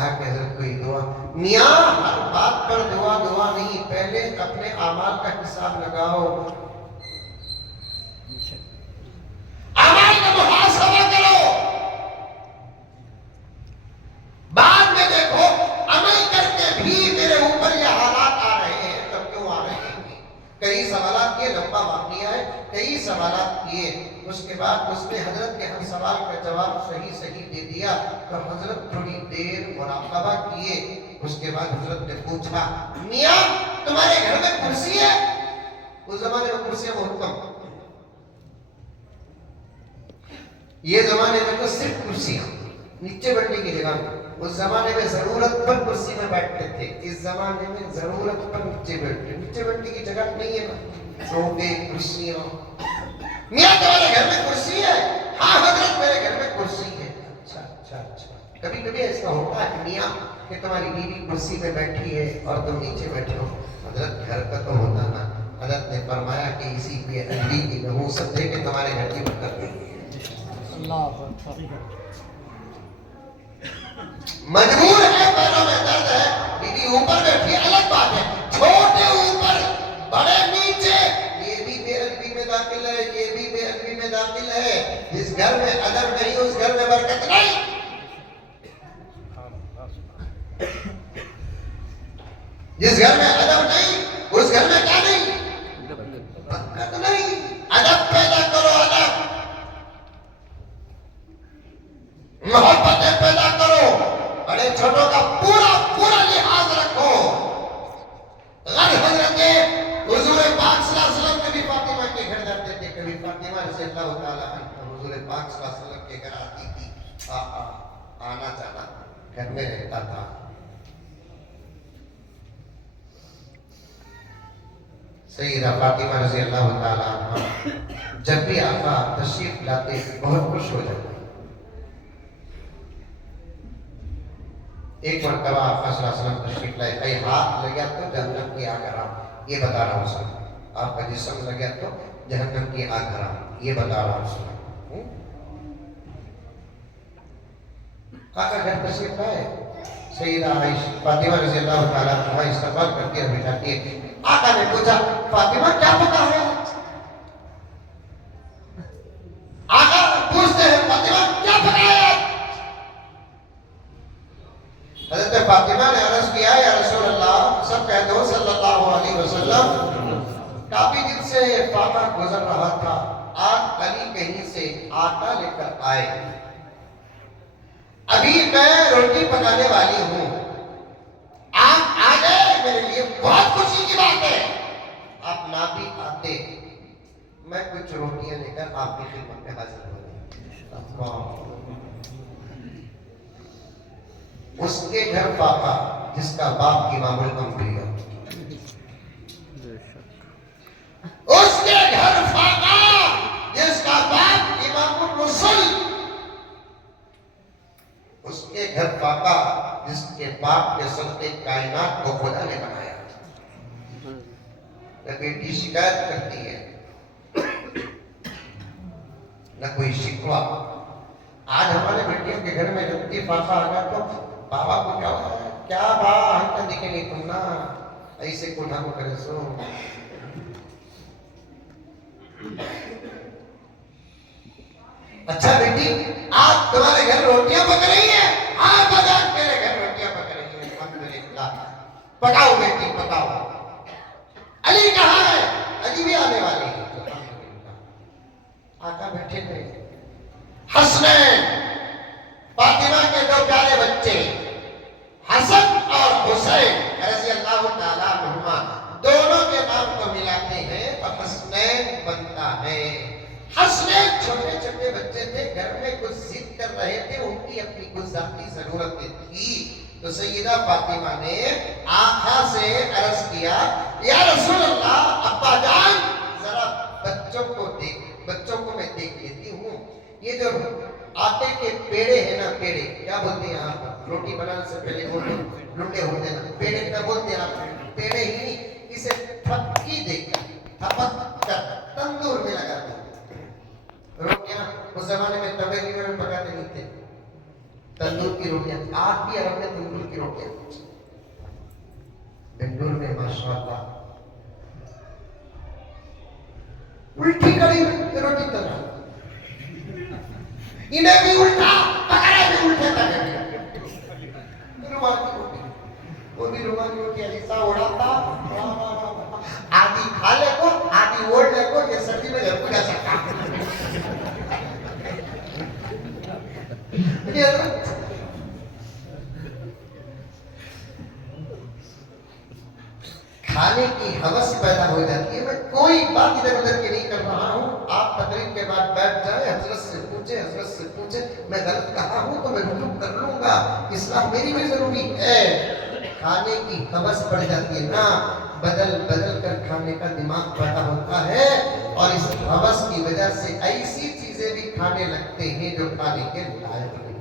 कहा कि हजरत कोई दुआ, मियाँ हर बात पर दुआ दुआ नहीं, पहले अपने आमाल का हिसाब लगाओ, आमाल का मुहासबा करो, बाद में देखो अमल करके भी मेरे ऊपर ये हालात आ रहे हैं, तब क्यों आ रहे हैं। कई सवालात किए, लंबा वाक़या है, कई सवालात किए, उसके बाद उसने हजरत के हर सवाल का जवाब सही सही दे दिया। तो हजरत थोड़ी देर मुराक़बा किए, उसके बाद हजरत ने पूछा, मियाँ तुम्हारे घर में कुर्सी है? उस जमाने में कुर्सियां बहुत कम, ये जमाने में तो सिर्फ कुर्सियां, नीचे बैठने की जगह। उस जमाने में जरूरत पर कुर्सी में बैठते थे, इस जमाने में जरूरत पर नीचे बैठते, नीचे बैठने की जगह नहीं है ना, सोफे कुर्सियां। मियाँ तुम्हारे घर में कुर्सी है? हाँ हजरत मेरे घर में कुर्सी है। अच्छा अच्छा अच्छा। कभी कभी ऐसा होता है मियाँ कि तुम्हारी बीवी कुर्सी पे बैठी है और तुम नीचे बैठे हो। हजरत घर का तो होता ना। हजरत ने फरमाया कि इसी पे अली की नहूसत है कि तुम्हारे घर की बरकत है। मजबूर है, पैरों में दर्द है, बीवी ऊपर बैठी अलग बात है, छोटे ऊपर बड़े नीचे, ये भी बेअदबी में दाखिल है, ये भी बेअदबी में दाखिल है। जिस घर में अदब नहीं उस घर में बरकत नहीं। जिस घर में अदब नहीं उस घर में क्या नहीं, बरकत नहीं। अदब पैदा करो, अदब, मोहब्बतें पैदा करो, बड़े छोटों का पूरा पूरा लिहाज रखो। हजरत हुजूर पाक सल्लल्लाहु अलैहि वसल्लम कभी फातिमा के घर जाते थे, कभी फातिमा रज़ियल्लाहु ताला अन्हा हुजूर पाक सल्लल्लाहु अलैहि वसल्लम के घर आती थी। आना जाना घर में रहता था। सैयदा फातिमा रज़ियल्लाहु ताला अन्हा जब भी आका तशरीफ लाते बहुत खुश हो जाते। एक मरतबा आका सल्लल्लाहु अलैहि वसल्लम तशरीफ लाए, भाई हाथ लग गया तो जहन्नम की आग हराम, ये बता रहा हूँ सब। आपका जिस्म लग गया तो जहन्नम की आग हराम, ये बता रहा हूँ सब। आका घर तशरीफ लाए, सैयदा आइशा फातिमा रज़ियल्लाहु ताला अन्हा इस्तकबाल करती है, बिठाती है। आका ने पूछा, फातिमा क्या पका है? आका पूछते हैं, फातिमा क्या पकाया? हज़रत फातिमा ने अर्ज़ किया, या रसूल अल्लाह, सब कह दो सल्लल्लाहु अलैहि वसल्लम, काफी दिन से फाका गुजर रहा था, आज अली कहीं से आटा लेकर आए, अभी मैं रोटी पकाने वाली हूँ, आप आ गए, मेरे लिए बहुत खुशी की बात है। आप ना भी आते, मैं कुछ रोटियां लेकर आपकी खिदमत में हाजिर हो। उसके घर पापा जिसका बाप इमामुल अंबिया, उसके घर फाका जिसका बाप इमामुल रसूल, उसके घर पापा जिसके बाप के सदके कायनात को खुदा ने बनाया। न बेटी शिकायत करती है न कोई शिकवा। आज हमारे बेटियों के घर में जब फाका आ गया तो बाबा को क्या बा हम तो दिखे नहीं, तुम ना ऐसे कोठा को करे सो। अच्छा बेटी, आज तुम्हारे घर रोटियां पक रही है? हाँ बाबा मेरे घर रोटियां पक रही है, अल्हम्दुलिल्लाह। पकाओ बेटी पकाओ। अली कहाँ है? अली भी आने वाले हैं। आका बैठे थे। हसनैन फातिमा के दो प्यारे बच्चे हसन और हुसैन रज़ियल्लाहु ताला अन्हुमा, दोनों के नाम को मिलाते हैं तो हसनैन बनता है। हसनैन छोटे छोटे बच्चे थे, घर में कुछ जिद कर रहे थे, उनकी अपनी कुछ जाती जरूरतें थी। तो सैयदा फातिमा ने आका से अर्ज किया, या रसूल अल्लाह, अब्बा जान जरा बच्चों को मैं देख लेती हूँ। ये जो आटे के पेड़े हैं ना, पेड़े क्या बोलते हैं आप, रोटी बनाने से पहले वो लुंडे होते हैं ना, पेड़े क्या बोलते हैं आप? पेड़े ही इसे थपकी देकर थपक कर तंदूर में लगाते हैं। रोटियां उस जमाने में तवे में पकाते नहीं थे, तंदूर की रोटियां। आज भी अरब में तंदूर की रोटियां। बेंगलुरु में माशाअल्लाह उल्टी कड़ी रोटी तला, इन्हें भी उल्टा पकड़े भी उल्टे तले, रुमाल की रोटी, वो भी रुमाल की रोटी ऐसा उड़ाता, आधी खा ले को, आधी ओढ़ ले को, ये सर्दी में घर को जा सकता। खाने की हवस पैदा हो जाती है। मैं कोई बात इधर उधर की नहीं कर रहा हूँ। आप तकरीर के बाद बैठ जाए, हजरत से पूछे मैं गलत कहा हूँ तो मैं रुजू कर लूंगा। इस्लाम मेरी भी जरूरी है। खाने की हवस बढ़ जाती है ना, बदल बदल कर खाने का दिमाग पैदा होता है और इस हवस की वजह से ऐसी चीजें भी खाने लगते हैं जो खाने के लायक नहीं।